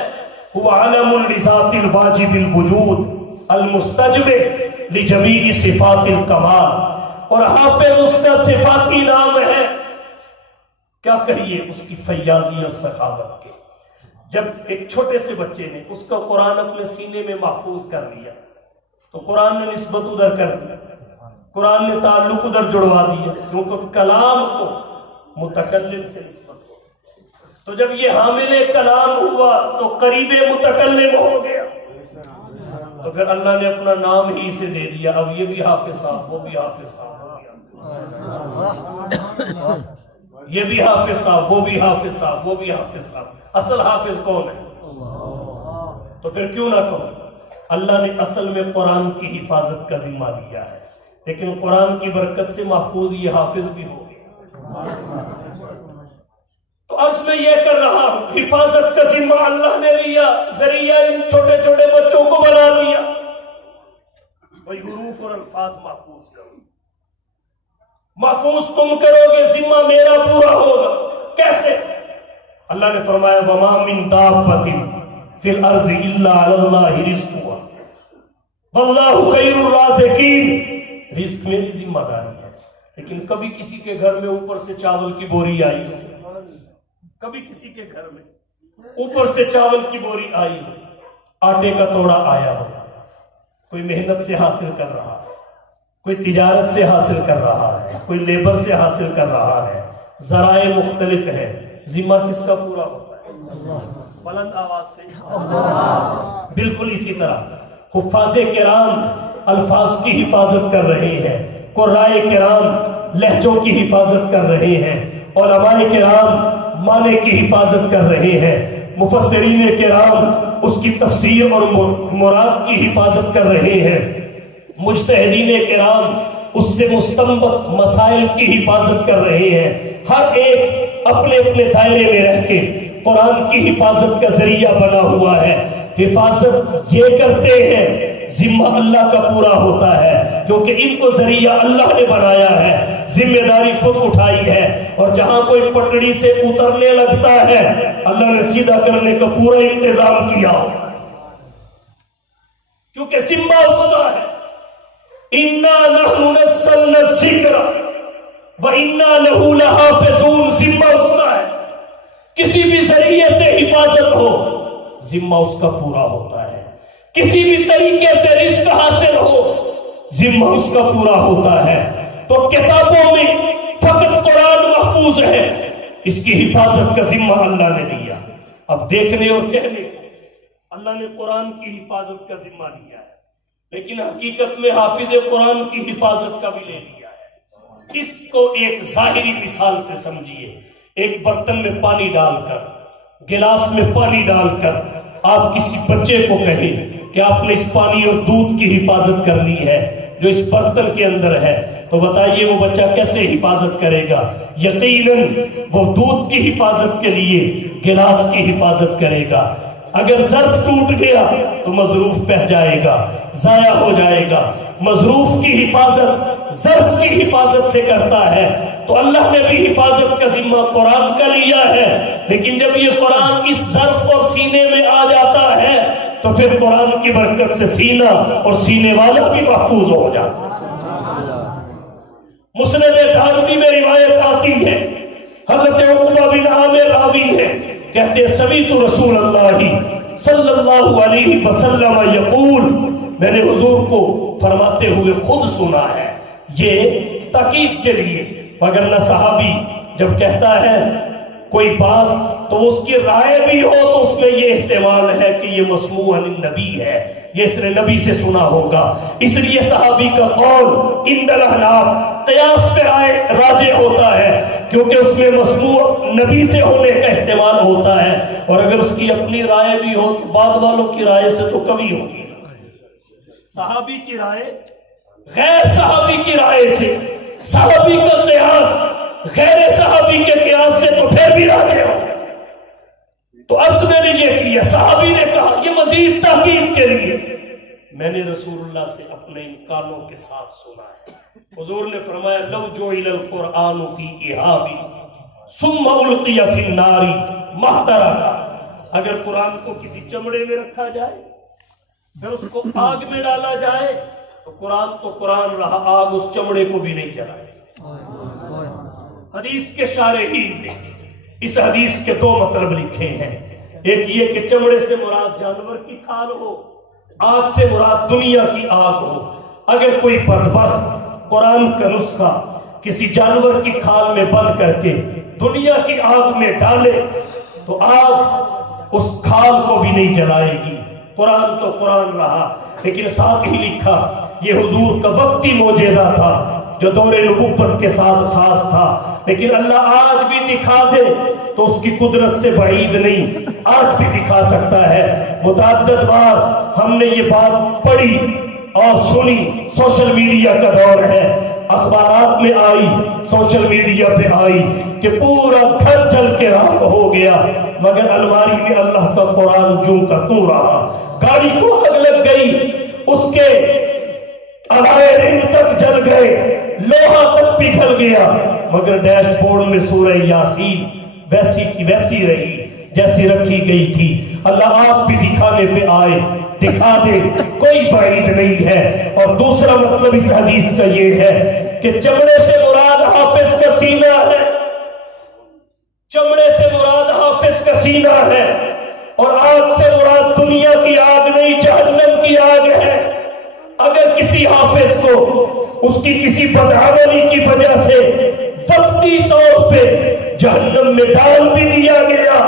هو علم لذات الواجب الوجود المستجمع لجمیع صفات الکمال، اور حافظ اس کا صفاتی نام ہے۔ کیا کہیے اس کی فیاضی اور سخاوت کے، جب ایک چھوٹے سے بچے نے اس کا قرآن اپنے سینے میں محفوظ کر لیا تو قرآن نے نسبت ادھر کر دی، قرآن نے تعلق ادھر جڑوا دیا، کیونکہ کلام کو متکلم سے نسبت ہو، تو جب یہ حامل کلام ہوا تو قریب متکلم ہو گیا، تو پھر اللہ نے اپنا نام ہی اسے دے دیا، اب یہ بھی حافظ صاحب، وہ بھی حافظ صاحب، یہ بھی حافظ صاحب، وہ بھی حافظ صاحب، وہ بھی حافظ صاحب۔ اصل حافظ کون ہے؟ تو پھر کیوں نہ کہو اللہ نے اصل میں قرآن کی حفاظت کا ذمہ لیا ہے، لیکن قرآن کی برکت سے محفوظ یہ حافظ بھی ہو گیا۔ تو عرض میں یہ کر رہا ہوں، حفاظت کا ذمہ اللہ نے لیا، ذریعہ ان چھوٹے چھوٹے بچوں کو بنا دیا، وہی حروف اور الفاظ محفوظ کرو، محفوظ تم کرو گے، ذمہ میرا پورا ہوگا۔ کیسے؟ اللہ نے فرمایا وَمَا مِن دَابَّةٍ فِي الْأَرْضِ إِلَّا عَلَى اللَّهِ رِزْقُهَا وَاللَّهُ خَيْرُ الرَّازِقِينَ، رزق میری ذمہ داری ہے، لیکن کبھی کسی کے گھر میں اوپر سے چاول کی بوری آئی، کبھی کسی کے گھر میں اوپر سے چاول کی بوری آئی، آٹے کا توڑا آیا ہو، کوئی محنت سے حاصل کر رہا ہے، کوئی تجارت سے حاصل کر رہا ہے، کوئی لیبر سے حاصل کر رہا ہے، ذرائع مختلف ہیں، ذمہ کس کا پورا ہوتا ہے؟ بلند آواز سے بالکل اسی طرح حفاظ کرام الفاظ کی حفاظت کر رہے ہیں، قرائے کرام لہجوں کی حفاظت کر رہے ہیں، علماء کرام معنی کی حفاظت کر رہے ہیں، مفسرین کرام اس کی تفسیر اور مراد کی حفاظت کر رہے ہیں، مجتہدین کرام اس سے مستنبط مسائل کی حفاظت کر رہے ہیں۔ ہر ایک اپنے اپنے دائرے میں رہ کے قرآن کی حفاظت کا ذریعہ بنا ہوا ہے۔ حفاظت یہ کرتے ہیں، ذمہ اللہ کا پورا ہوتا ہے، کیونکہ ان کو ذریعہ اللہ نے بنایا ہے، ذمہ داری خود اٹھائی ہے، اور جہاں کوئی پٹڑی سے اترنے لگتا ہے اللہ نے سیدھا کرنے کا پورا انتظام کیا، کیونکہ ذمہ اس کا ہے۔ اِنَّا نَحْنُ نَزَّلْنَا الذِّكْرَ وَإِنَّا لَهُ لَحَافِظُونَ، ذمہ اس کا ہے۔ کسی بھی ذریعے سے حفاظت ہو ذمہ اس کا پورا ہوتا ہے، کسی بھی طریقے سے رزق حاصل ہو ذمہ اس کا پورا ہوتا ہے۔ تو کتابوں میں فقط قرآن محفوظ ہے، اس کی حفاظت کا ذمہ اللہ نے لیا۔ اب دیکھنے اور کہنے اللہ نے قرآن کی حفاظت کا ذمہ لیا ہے، لیکن حقیقت میں حافظ قرآن کی حفاظت کا بھی لے لیا ہے۔ اس کو ایک ظاہری مثال سے سمجھیے۔ ایک برتن میں پانی ڈال کر، گلاس میں پانی ڈال کر آپ کسی بچے کو کہیں کہ آپ نے اس پانی اور دودھ کی حفاظت کرنی ہے جو اس برتن کے اندر ہے، تو بتائیے وہ بچہ کیسے حفاظت کرے گا؟ یقیناً وہ دودھ کی حفاظت کے لیے گلاس کی حفاظت کرے گا۔ اگر ظرف ٹوٹ گیا تو مظروف بہہ جائے گا، ضائع ہو جائے گا۔ مظروف کی حفاظت ظرف کی حفاظت سے کرتا ہے، تو اللہ نے بھی حفاظت کا ذمہ قرآن کا لیا ہے، لیکن جب یہ قرآن اس ظرف اور سینے میں آ جاتا ہے تو پھر قرآن کی برکت سے سینہ اور سینے والا بھی محفوظ ہو جاتا ہے۔ مسند دارمی میں روایت آتی ہے، حضرت عقبہ بن عامر راوی ہے، کہتے ہیں سمیعت رسول اللہ صلی اللہ علیہ وسلم یقول، میں نے حضور کو فرماتے ہوئے خود سنا ہے، یہ تاکید کے لیے، مگر نہ صحابی جب کہتا ہے کوئی بات تو اس کی رائے بھی ہو تو اس میں یہ احتمال ہے کہ یہ مسموع عن النبی ہے، یہ اس نے نبی سے سنا ہوگا، اس لیے صحابی کا قول عند الاحناف قیاس پہ راجع ہوتا ہے، کیونکہ اس میں مسموع نبی سے ہونے کا احتمال ہوتا ہے، اور اگر اس کی اپنی رائے بھی ہو تو بعد والوں کی رائے سے تو کمی ہوگی۔ صحابی کی رائے غیر صحابی کی رائے سے، صحابی کا قیاس غیر صحابی کے قیاس سے تو پھر بھی راجع ہو۔ تو عرض میں نے یہ کیا، صحابی نے کہا یہ مزید تاکید کے لیے میں نے رسول اللہ سے اپنے ان کانوں کے ساتھ سنا ہے۔ حضور نے فرمایا لو جعل القرآن فی احابی ثم القی فی النار ما احترقا، اگر قرآن کو کسی چمڑے میں رکھا جائے پھر اس کو آگ میں ڈالا جائے تو قرآن رہا، آگ اس چمڑے کو بھی نہیں جلائے۔ حدیث کے شارحین نے اس حدیث کے دو مطلب لکھے ہیں، ایک یہ کہ چمڑے سے مراد جانور کی کھال ہو، آگ سے مراد دنیا کی آگ ہو۔ اگر کوئی بدبخت قرآن کا نسخہ کسی جانور کی کھال میں بند کر کے دنیا کی آگ میں ڈالے تو آگ اس کھال کو بھی نہیں جلائے گی، قرآن تو قرآن رہا۔ لیکن ساتھ ہی لکھا یہ حضور کا وقتی معجزہ تھا جو دور نبوت کے ساتھ خاص تھا، لیکن اللہ آج بھی دکھا دے تو اس کی قدرت سے بعید نہیں، آج بھی دکھا سکتا ہے۔ متعدد بار ہم نے یہ بات پڑھی اور سنی، سوشل میڈیا کا دور ہے، اخبارات میں آئی، سوشل میڈیا پہ آئی کہ پورا گھر جل کے راکھ ہو گیا، مگر الماری میں اللہ کا قرآن جوں کا توں رہا۔ گاڑی کو آگ لگ گئی، اس کے الائے رنگ تک جل گئے، لوہا تک پگھل گیا، مگر ڈیش بورڈ میں سورہ یاسین ویسی کی ویسی رہی جیسی رکھی گئی تھی۔ اللہ آپ بھی دکھانے پہ آئے، دکھا دے، کوئی بعید نہیں ہے۔ اور دوسرا مطلب اس حدیث کا یہ ہے کہ چمڑے سے مراد سینہ ہے، چمڑے سے مراد حافظ کا سینہ ہے، اور آگ سے مراد دنیا کی آگ نہیں، جہنم کی آگ ہے۔ اگر کسی حافظ کو اس کی کسی بدعملی کی وجہ سے وقتی طور پہ جہنم میں ڈال بھی دیا گیا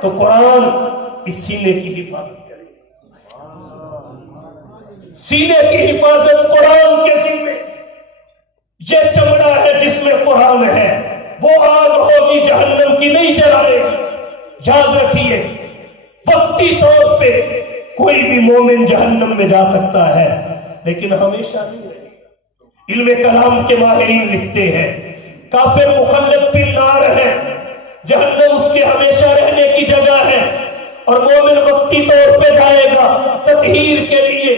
تو قرآن اس سینے کی حفاظت کرے گا۔ سینے کی حفاظت قرآن کے ذمے۔ یہ چمڑا ہے جس میں قرآن ہے، وہ آگ ہوگی جہنم کی نہیں جلائے گی۔ یاد رکھیے، وقتی طور پہ کوئی بھی مومن جہنم میں جا سکتا ہے لیکن ہمیشہ نہیں رہے گا۔ علم کلام کے ماہرین لکھتے ہیں کافر مخلد فی النار ہے، جہنم اس کے ہمیشہ رہنے کی جگہ ہے، اور مومن وقتی طور پہ جائے گا تطہیر کے لیے۔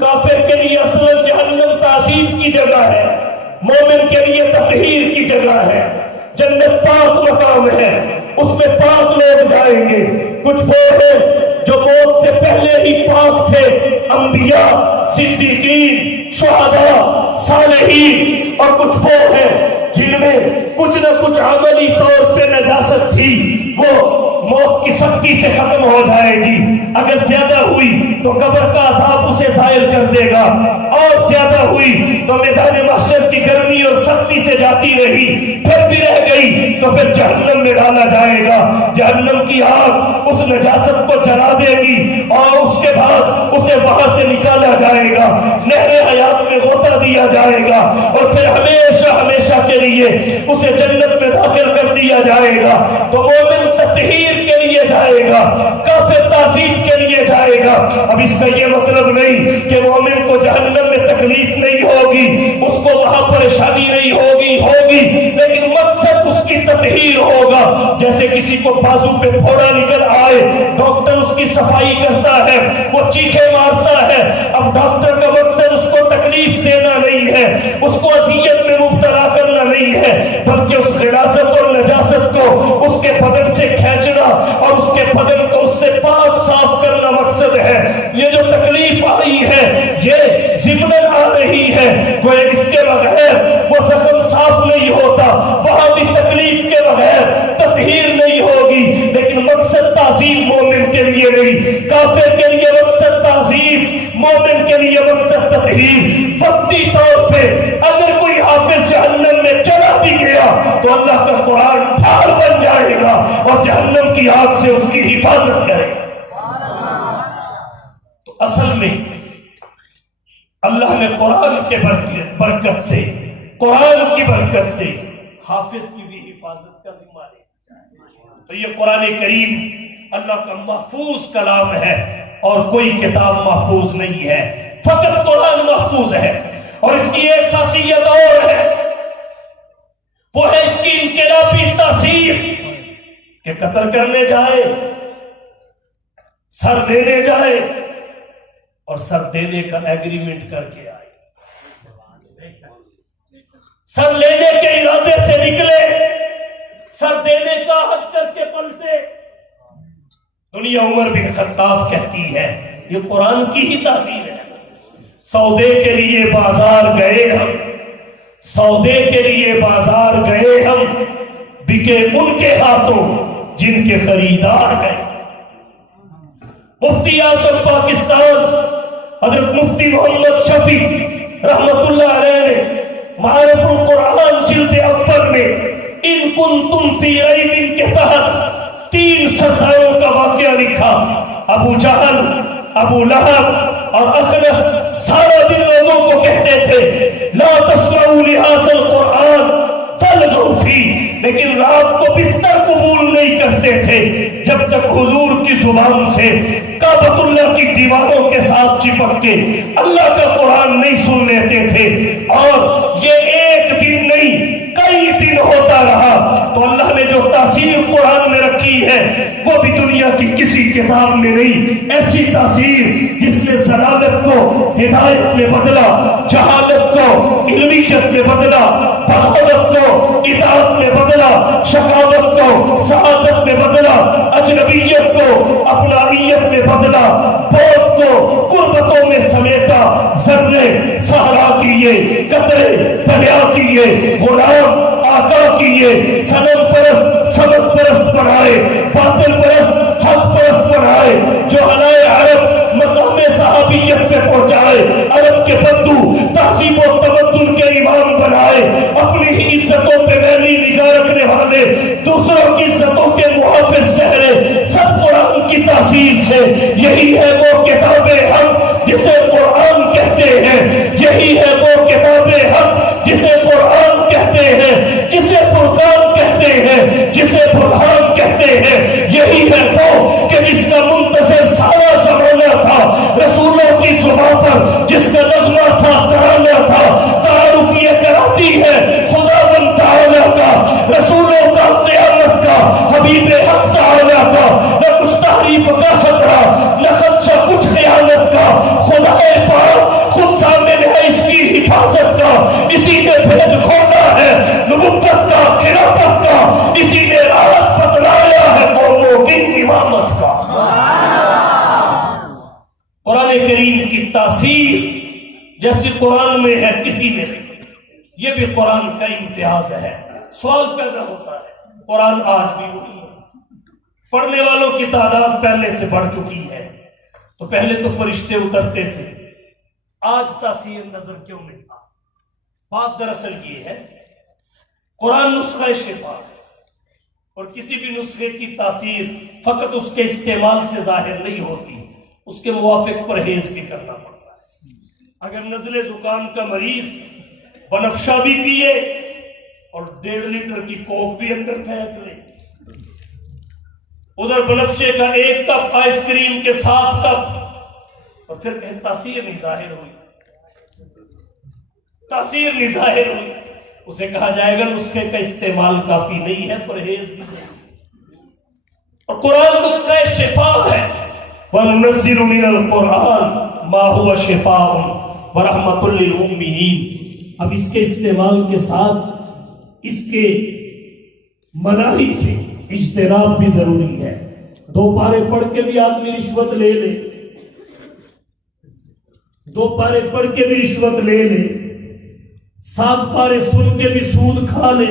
کافر کے لیے اصلاً جہنم تعذیب کی جگہ ہے، مومن کے لیے تطہیر کی جگہ ہے۔ جنت پاک مقام ہے، اس میں پاک لوگ جائیں گے۔ کچھ وہ ہیں جو موت سے پہلے ہی پاک تھے، انبیاء، صدیقین، شہداء، صالحین، اور کچھ وہ ہیں جن میں کچھ نہ کچھ عملی طور پہ نجاست تھی، وہ موت کی سختی سے ختم ہو جائے گی۔ اگر زیادہ ہوئی تو قبر کا عذاب اسے زائل کر دے گا، اور زیادہ ہوئی تو میدان محشر کی گرمی اور سختی سے جاتی رہی، پھر بھی رہ گئی تو پھر جہنم میں ڈالا جائے گا۔ جہنم کی آگ اس نجاست کو جلا دے گی اور اس کے بعد اسے وہاں سے نکالا جائے گا، نہر حیات میں غوطہ دیا جائے گا، اور پھر ہمیشہ ہمیشہ کے لیے اسے جنت میں داخل کر دیا جائے گا۔ تو مومن تطہیر کے لیے جائے گا، کافر تعذیب کے لیے جائے گا۔ اب اس کا یہ مطلب نہیں کہ مومن کو جہنم میں تکلیف نہیں ہوگی، اس کو وہاں پریشانی نہیں ہوگی، لیکن مقصد اس کی تطہیر ہوگا۔ جیسے کسی کو بازو پہ پھوڑا نکل آئے، ڈاکٹر اس کی صفائی کرتا ہے، وہ چیخے مارتا ہے۔ اب ڈاکٹر کا مقصد اس کو تکلیف دینا نہیں ہے، اس کو اذیت میں مبتلا کرنا نہیں ہے، بلکہ اس غلاظت اور نجاست کو اس کے بدن سے کھینچنا اور اس کے بدن کو اس سے پاک صاف کرنا مقصد ہے۔ یہ جو تکلیف آئی ہے یہ ضمناً آ رہی ہے، کوئی اس کے بغیر وہ زخم صاف نہیں ہوتا، وہاں بھی تکلیف کے بغیر تطہیر نہیں ہوگی۔ لیکن مقصد تعظیم مومن کے لیے نہیں، کافر کے لیے مقصد تعظیم، مومن کے لیے مقصد تطہیر۔ وقتی طور پہ اگر کوئی حافظ جہنم میں چلا بھی گیا تو اللہ کا قرآن ڈھال بن جائے گا اور جہنم کی آگ سے اس کی حفاظت کرے گا۔ تو اصل میں اللہ نے قرآن کے برکت سے، قرآن کی برکت سے حافظ کی بھی حفاظت کا ذمہ لیا۔ تو یہ قرآن کریم اللہ کا محفوظ کلام ہے، اور کوئی کتاب محفوظ نہیں ہے، فقط قرآن محفوظ ہے۔ اور اس کی ایک خاصیت اور ہے، وہ ہے اس کی انقلابی تاثیر، کہ قتل کرنے جائے، سر دینے جائے اور سر دینے کا ایگریمنٹ کر کے آئے، سر لینے کے ارادے سے نکلے، سر دینے کا حق کر کے پلٹے۔ دنیا عمر بن خطاب کہتی ہے، یہ قرآن کی ہی تاثیر ہے۔ سودے کے لیے بازار گئے ہم، سودے کے لیے بازار گئے ہم، بکے ان کے ہاتھوں جن کے خریدار گئے۔ مفتی اعظم پاکستان حضرت مفتی محمد شفیع رحمت اللہ علیہ نے معارف القرآن جلد اول میں ان کنتم فی ریب کے تحت 3 سرداروں کا واقعہ لکھا۔ ابو جہل، ابو لہب اور اخنس سارا دن لوگوں کو کہتے تھے لا تسمعوا لهذا القرآن فالغوا فیہ، لیکن رات کو بستر قبول نہیں کرتے تھے جب تک حضور کی زبان سے کعبۃ اللہ کی دیواروں کے ساتھ چپک کے اللہ کا قرآن نہیں سن لیتے تھے۔ اور یہ ایک دن نہیں، کئی دن ہوتا رہا۔ تو اللہ نے جو تاثیر قرآن میں رکھی ہے وہ بھی دنیا کی کسی کتاب میں نہیں۔ ایسی تاثیر جس نے ضلالت کو ہدایت میں بدلا، جہالت کو علمیت میں بدلا، بغاوت کو اطاعت میں بدلا، شقاوت کو سعادت میں بدلا، اجنبیت کو اپنائیت میں بدلا، بہت کو قربتوں میں سمیٹا، ذرے صحرا کیے، قطرے دریا کیے، غلام آقا کی یہ صنم پرست سبق پرست بنائے، باطل پرست حق پرست بنائے، جو حلائے عرب مقام صحابیت پہ پہنچائے، عرب کے بندو تہذیب و تمدن کے امام بنائے، اپنی ہی عزتوں پہ میلی نگاہ رکھنے والے، دوسروں کی عزتوں کے محافظ چہرے، سب قرآن کی تاثیر سے۔ یہی ہے وہ کتاب حق جسے قرآن کہتے ہیں، یہی ہے وہ کتاب حق جسے قرآن کہتے ہیں، جسے فرقان کہتے ہیں، جسے برہان کہتے ہیں۔ یہی ہے وہ کہ جس کا منتظر سارا زمانہ تھا، رسولوں کی زبان پر جس کا نغمہ تھا، ترانہ تھا، تعارف یہ کراتی ہے خداوند تعالیٰ کا، رسولوں کا، قیامت کا، حبیب حق تعالیٰ کا، نہ کچھ تعریف کا خطرہ، نہ خدشہ کچھ خیانت کا۔ خدا پاک خود ضامن ہے اس کی حفاظت کا، اسی نے بھید کھولا ہے نبوت کا، خلافت کا، اسی نے راز بتلایا ہے قوموں کی امامت کا۔ قرآن کریم کی تاثیر جیسے قرآن میں ہے کسی میں نہیں، یہ بھی قرآن کا امتیاز ہے۔ سوال پیدا ہوتا ہے، قرآن آج بھی وہی ہے، پڑھنے والوں کی تعداد پہلے سے بڑھ چکی ہے، تو پہلے تو فرشتے اترتے تھے، آج تاثیر نظر کیوں نہیں آ؟ بات دراصل یہ ہے، قرآن نسخہ شفا ہے، اور کسی بھی نسخے کی تاثیر فقط اس کے استعمال سے ظاہر نہیں ہوتی، اس کے موافق پرہیز بھی کرنا پڑتا ہے۔ اگر نزلے زکام کا مریض بنفشہ بھی پیے اور 1.5 لیٹر کی کوک بھی اندر پھینک لے، ادھر بنفشے کا 1 کپ آئس کریم کے 7 کپ، اور پھر کہیں تاثیر نہیں ظاہر ہوئی، تاثیر نہیں ظاہر ہوئی، اسے کہا جائے گا نسخے کا استعمال کافی نہیں ہے، پرہیز بھی نہیں۔ اور قرآن نسخہ شفا ہے، وَنُنَزِّلُ مِنَ الْقُرْآنِ مَا هُوَ شِفَاءٌ وَرَحْمَةٌ لِّلْمُؤْمِنِينَ۔ اب اس کے استعمال کے ساتھ اس کے مناہی سے اجتناب بھی ضروری ہے۔ 2 پارے پڑھ کے بھی آدمی رشوت لے لے، 2 پارے پڑھ کے بھی رشوت لے لے، 7 پارے سن کے بھی سود کھا لے،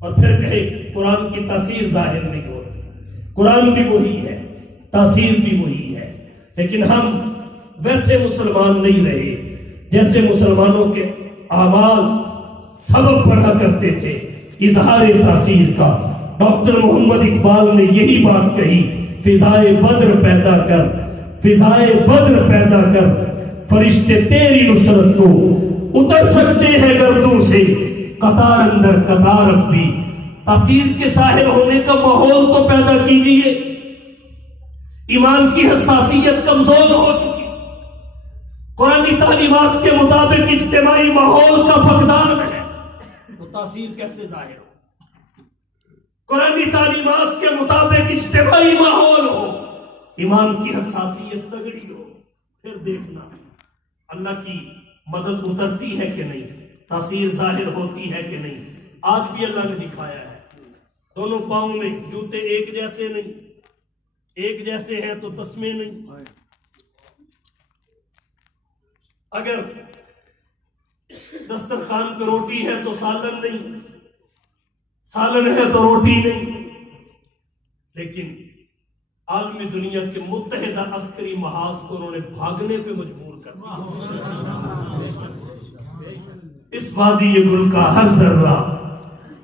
اور پھر کہے قرآن کی تاثیر ظاہر نہیں ہوتی۔ قرآن بھی وہی ہے، تاثیر بھی وہی ہے، لیکن ہم ویسے مسلمان نہیں رہے جیسے مسلمانوں کے اعمال سبب بنا کرتے تھے اظہار تاثیر کا۔ ڈاکٹر محمد اقبال نے یہی بات کہی، فضائے بدر پیدا کر، فضائے بدر پیدا کر، فرشتے تیری نصرت کو اتر سکتے ہیں گردوں سے، قطار اندر قطار اب بھی۔ تاثیر کے ظاہر ہونے کا ماحول تو پیدا کیجئے۔ ایمان کی حساسیت کمزور ہو چکی، قرآنی تعلیمات کے مطابق اجتماعی ماحول کا فقدان ہے، تو تاثیر کیسے ظاہر ہو؟ قرآنی تعلیمات کے مطابق اجتماعی ماحول ہو، ایمان کی حساسیت تگڑی ہو، پھر دیکھنا اللہ کی مدد اترتی ہے کہ نہیں، تاثیر ظاہر ہوتی ہے کہ نہیں۔ آج بھی اللہ نے دکھایا ہے، دونوں پاؤں میں جوتے ایک جیسے نہیں، ایک جیسے ہیں تو تسمے نہیں۔ اگر دسترخوان پہ روٹی ہے تو سالن نہیں، سالن ہے تو روٹی نہیں۔ لیکن عالمی دنیا کے متحدہ عسکری محاذ کو انہوں نے بھاگنے پہ مجبور کر دیا۔ اس وادی گل کا ہر ذرہ،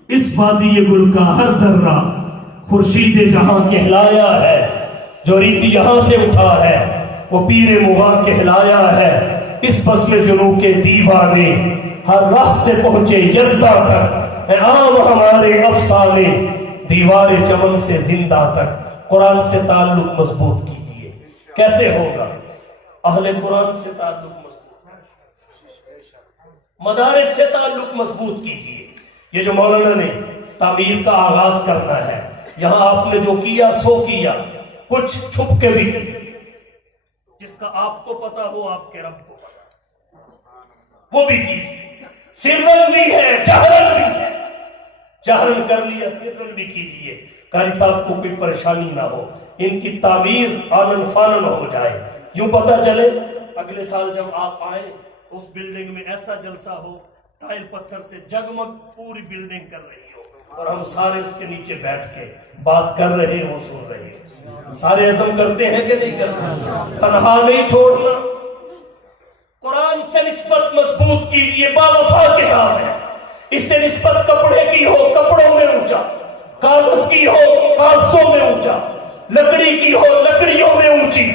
اس وادی گل کا ہر ذرہ خورشید جہاں کہلایا ہے، جو ریت یہاں سے اٹھا ہے وہ پیر مغاں کہلایا ہے۔ اس بزم جنوں کے دیوانے ہر راہ سے پہنچے یزدہ تک، اے عام ہمارے افسانے دیوار چمن سے زندہ تک۔ قرآن سے تعلق مضبوط کیجئے۔ کیسے ہوگا؟ اہل قرآن سے تعلق مضبوط، مدارس سے تعلق مضبوط کیجئے۔ یہ جو مولانا نے تعمیر کا آغاز کرنا ہے، یہاں آپ نے جو کیا سو کیا، کچھ چھپ کے بھی، جس کا آپ کو پتا ہو آپ کے رب کو پتا، وہ بھی کیجئے۔ سرن بھی ہے، جہرن بھی ہے، جہرن کر لیا، سرن بھی کیجئے۔ قاری صاحب کو کوئی پریشانی نہ ہو، ان کی تعمیر آنن فانن ہو جائے، یوں پتہ چلے اگلے سال جب آپ آئیں اس بلڈنگ میں ایسا جلسہ ہو ٹائل پتھر سے جگمگ پوری بلڈنگ کر رہی ہو اور ہم سارے اس کے نیچے بیٹھ کے بات کر رہے ہوں، سن رہے ہیں، سارے عزم کرتے ہیں کہ نہیں کرتے؟ تنہا نہیں چھوڑنا، قرآن سے نسبت مضبوط کیجیے، باوفا کتاب ہے، اس سے نسبت کپڑے کی ہو کپڑوں میں اونچا، کاغذ کی ہو کاغذوں میں اونچا، لکڑی کی ہو لکڑیوں میں اونچی،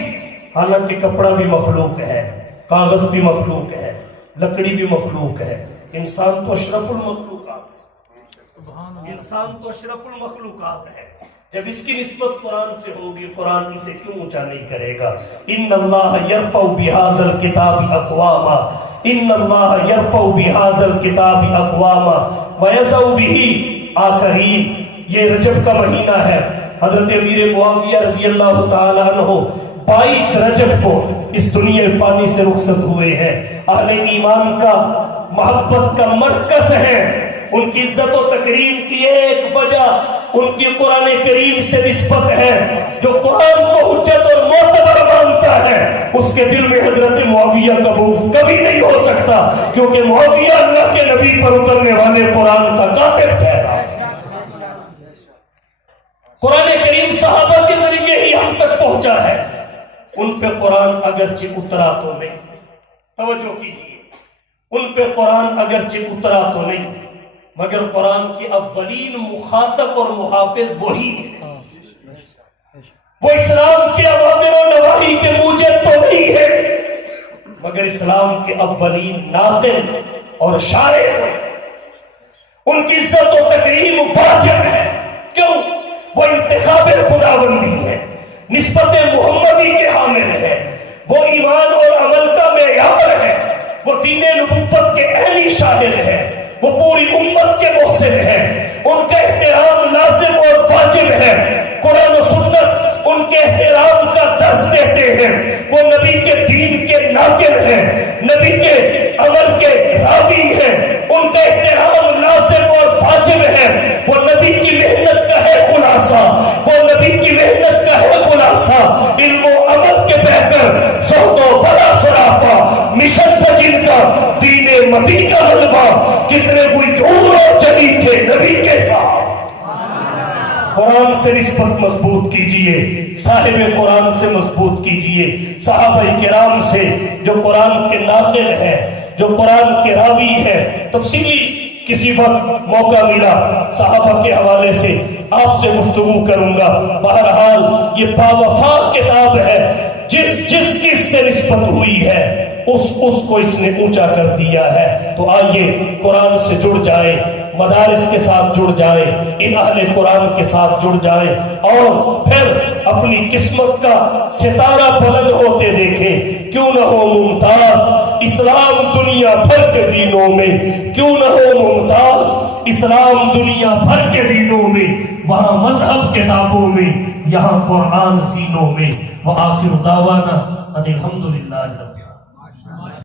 حالانکہ کپڑا بھی مخلوق ہے، کاغذ بھی مخلوق ہے، لکڑی بھی مخلوق ہے، انسان تو اشرف المخلوقات ہے، انسان تو اشرف المخلوقات ہے۔ جب اس کی نسبت قرآن سے ہوگی، قرآن اسے کیوں اونچا نہیں کرے گا؟ ان اللہ یرفع بہذا الکتاب اقواما، ان اللہ یرفع بہذا الکتاب اقواما ویضع بہ آخرین۔ یہ رجب کا مہینہ ہے، حضرت امیر معاویہ رضی اللہ تعالی عنہ 22 رجب کو اس دنیا فانی سے رخصت ہوئے ہیں۔ اہل ایمان کا محبت کا مرکز ہے، ان کی عزت و تکریم کی ایک وجہ ان کی قرآن کریم سے نسبت ہے۔ جو قرآن کو حجت اور معتبر مانتا ہے اس کے دل میں حضرت معاویہ کا بغض کبھی نہیں ہو سکتا، کیونکہ معاویہ اللہ کے نبی پر اترنے والے قرآن کا کاتب ٹھہرا۔ قرآن کریم صحابہ کے ذریعے ہی ہم تک پہنچا ہے، ان پہ قرآن اگرچہ اترا تو نہیں، توجہ کیجیے، ان پہ قرآن اگرچہ اترا تو نہیں، مگر قرآن کے اولین مخاطب اور محافظ وہی ہے۔ وہ اسلام کے اوامر و نواہی کے موجب تو نہیں ہے، مگر اسلام کے اولین ناقل اور شارع ہے۔ ان کی عزت و تکریم واجب ہے، کیوں؟ وہ انتخاب خداوندی ہے، نسبت محمدی کے حامل ہے، وہ ایمان اور عمل کا معیار ہے، وہ دین نبوت کے عینی شاہد ہے، وہ پوری امت کے محسن ہے، ان کا احترام لازم اور واجب ہے۔ قرآن و سنت ان کے احترام کا درس دیتے ہیں، وہ نبی کے دین کے ناقل ہیں، نبی کے عمل کے راوی ہیں، ان کا احترام لازم اور واجب ہے۔ وہ نبی کی محنت کا ہے خلاصہ، وہ نبی کی محنت کا ہے خلاصہ، علم و عمل کے بہتر، زہد و بڑا سراپا، مشن کا جن کا دین مدی کا غلبہ، کتنے کوئی جھوٹ اور جلی تھے نبی کے ساتھ۔ قرآن سے نسبت مضبوط کیجئے، صاحب قرآن سے مضبوط کیجئے، صحابہ کرام سے جو قرآن کے ناقل ہیں، جو قرآن کے راوی ہیں۔ تفصیلی کسی وقت موقع ملا صحابہ کے حوالے سے آپ سے گفتگو کروں گا۔ بہرحال یہ باوفا کتاب ہے، جس کی اس سے نسبت ہوئی ہے اس کو اس نے اونچا کر دیا ہے۔ تو آئیے قرآن سے جڑ جائیں، مدارس کے ساتھ جڑ جائیں، ان اہل قرآن کے ساتھ جڑ جائیں، اور پھر اپنی قسمت کا ستارہ بلند ہوتے دیکھیں۔ کیوں نہ ہو ممتاز اسلام دنیا بھر کے دینوں میں، کیوں نہ ہو ممتاز اسلام دنیا بھر کے دینوں میں، وہاں مذہب کتابوں میں، یہاں قرآن سینوں میں۔ وآخر دعوانا ان الحمدللہ رب العالمین۔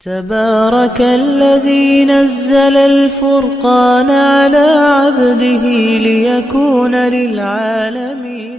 تبارك الذي نزل الفرقان على عبده ليكون للعالمين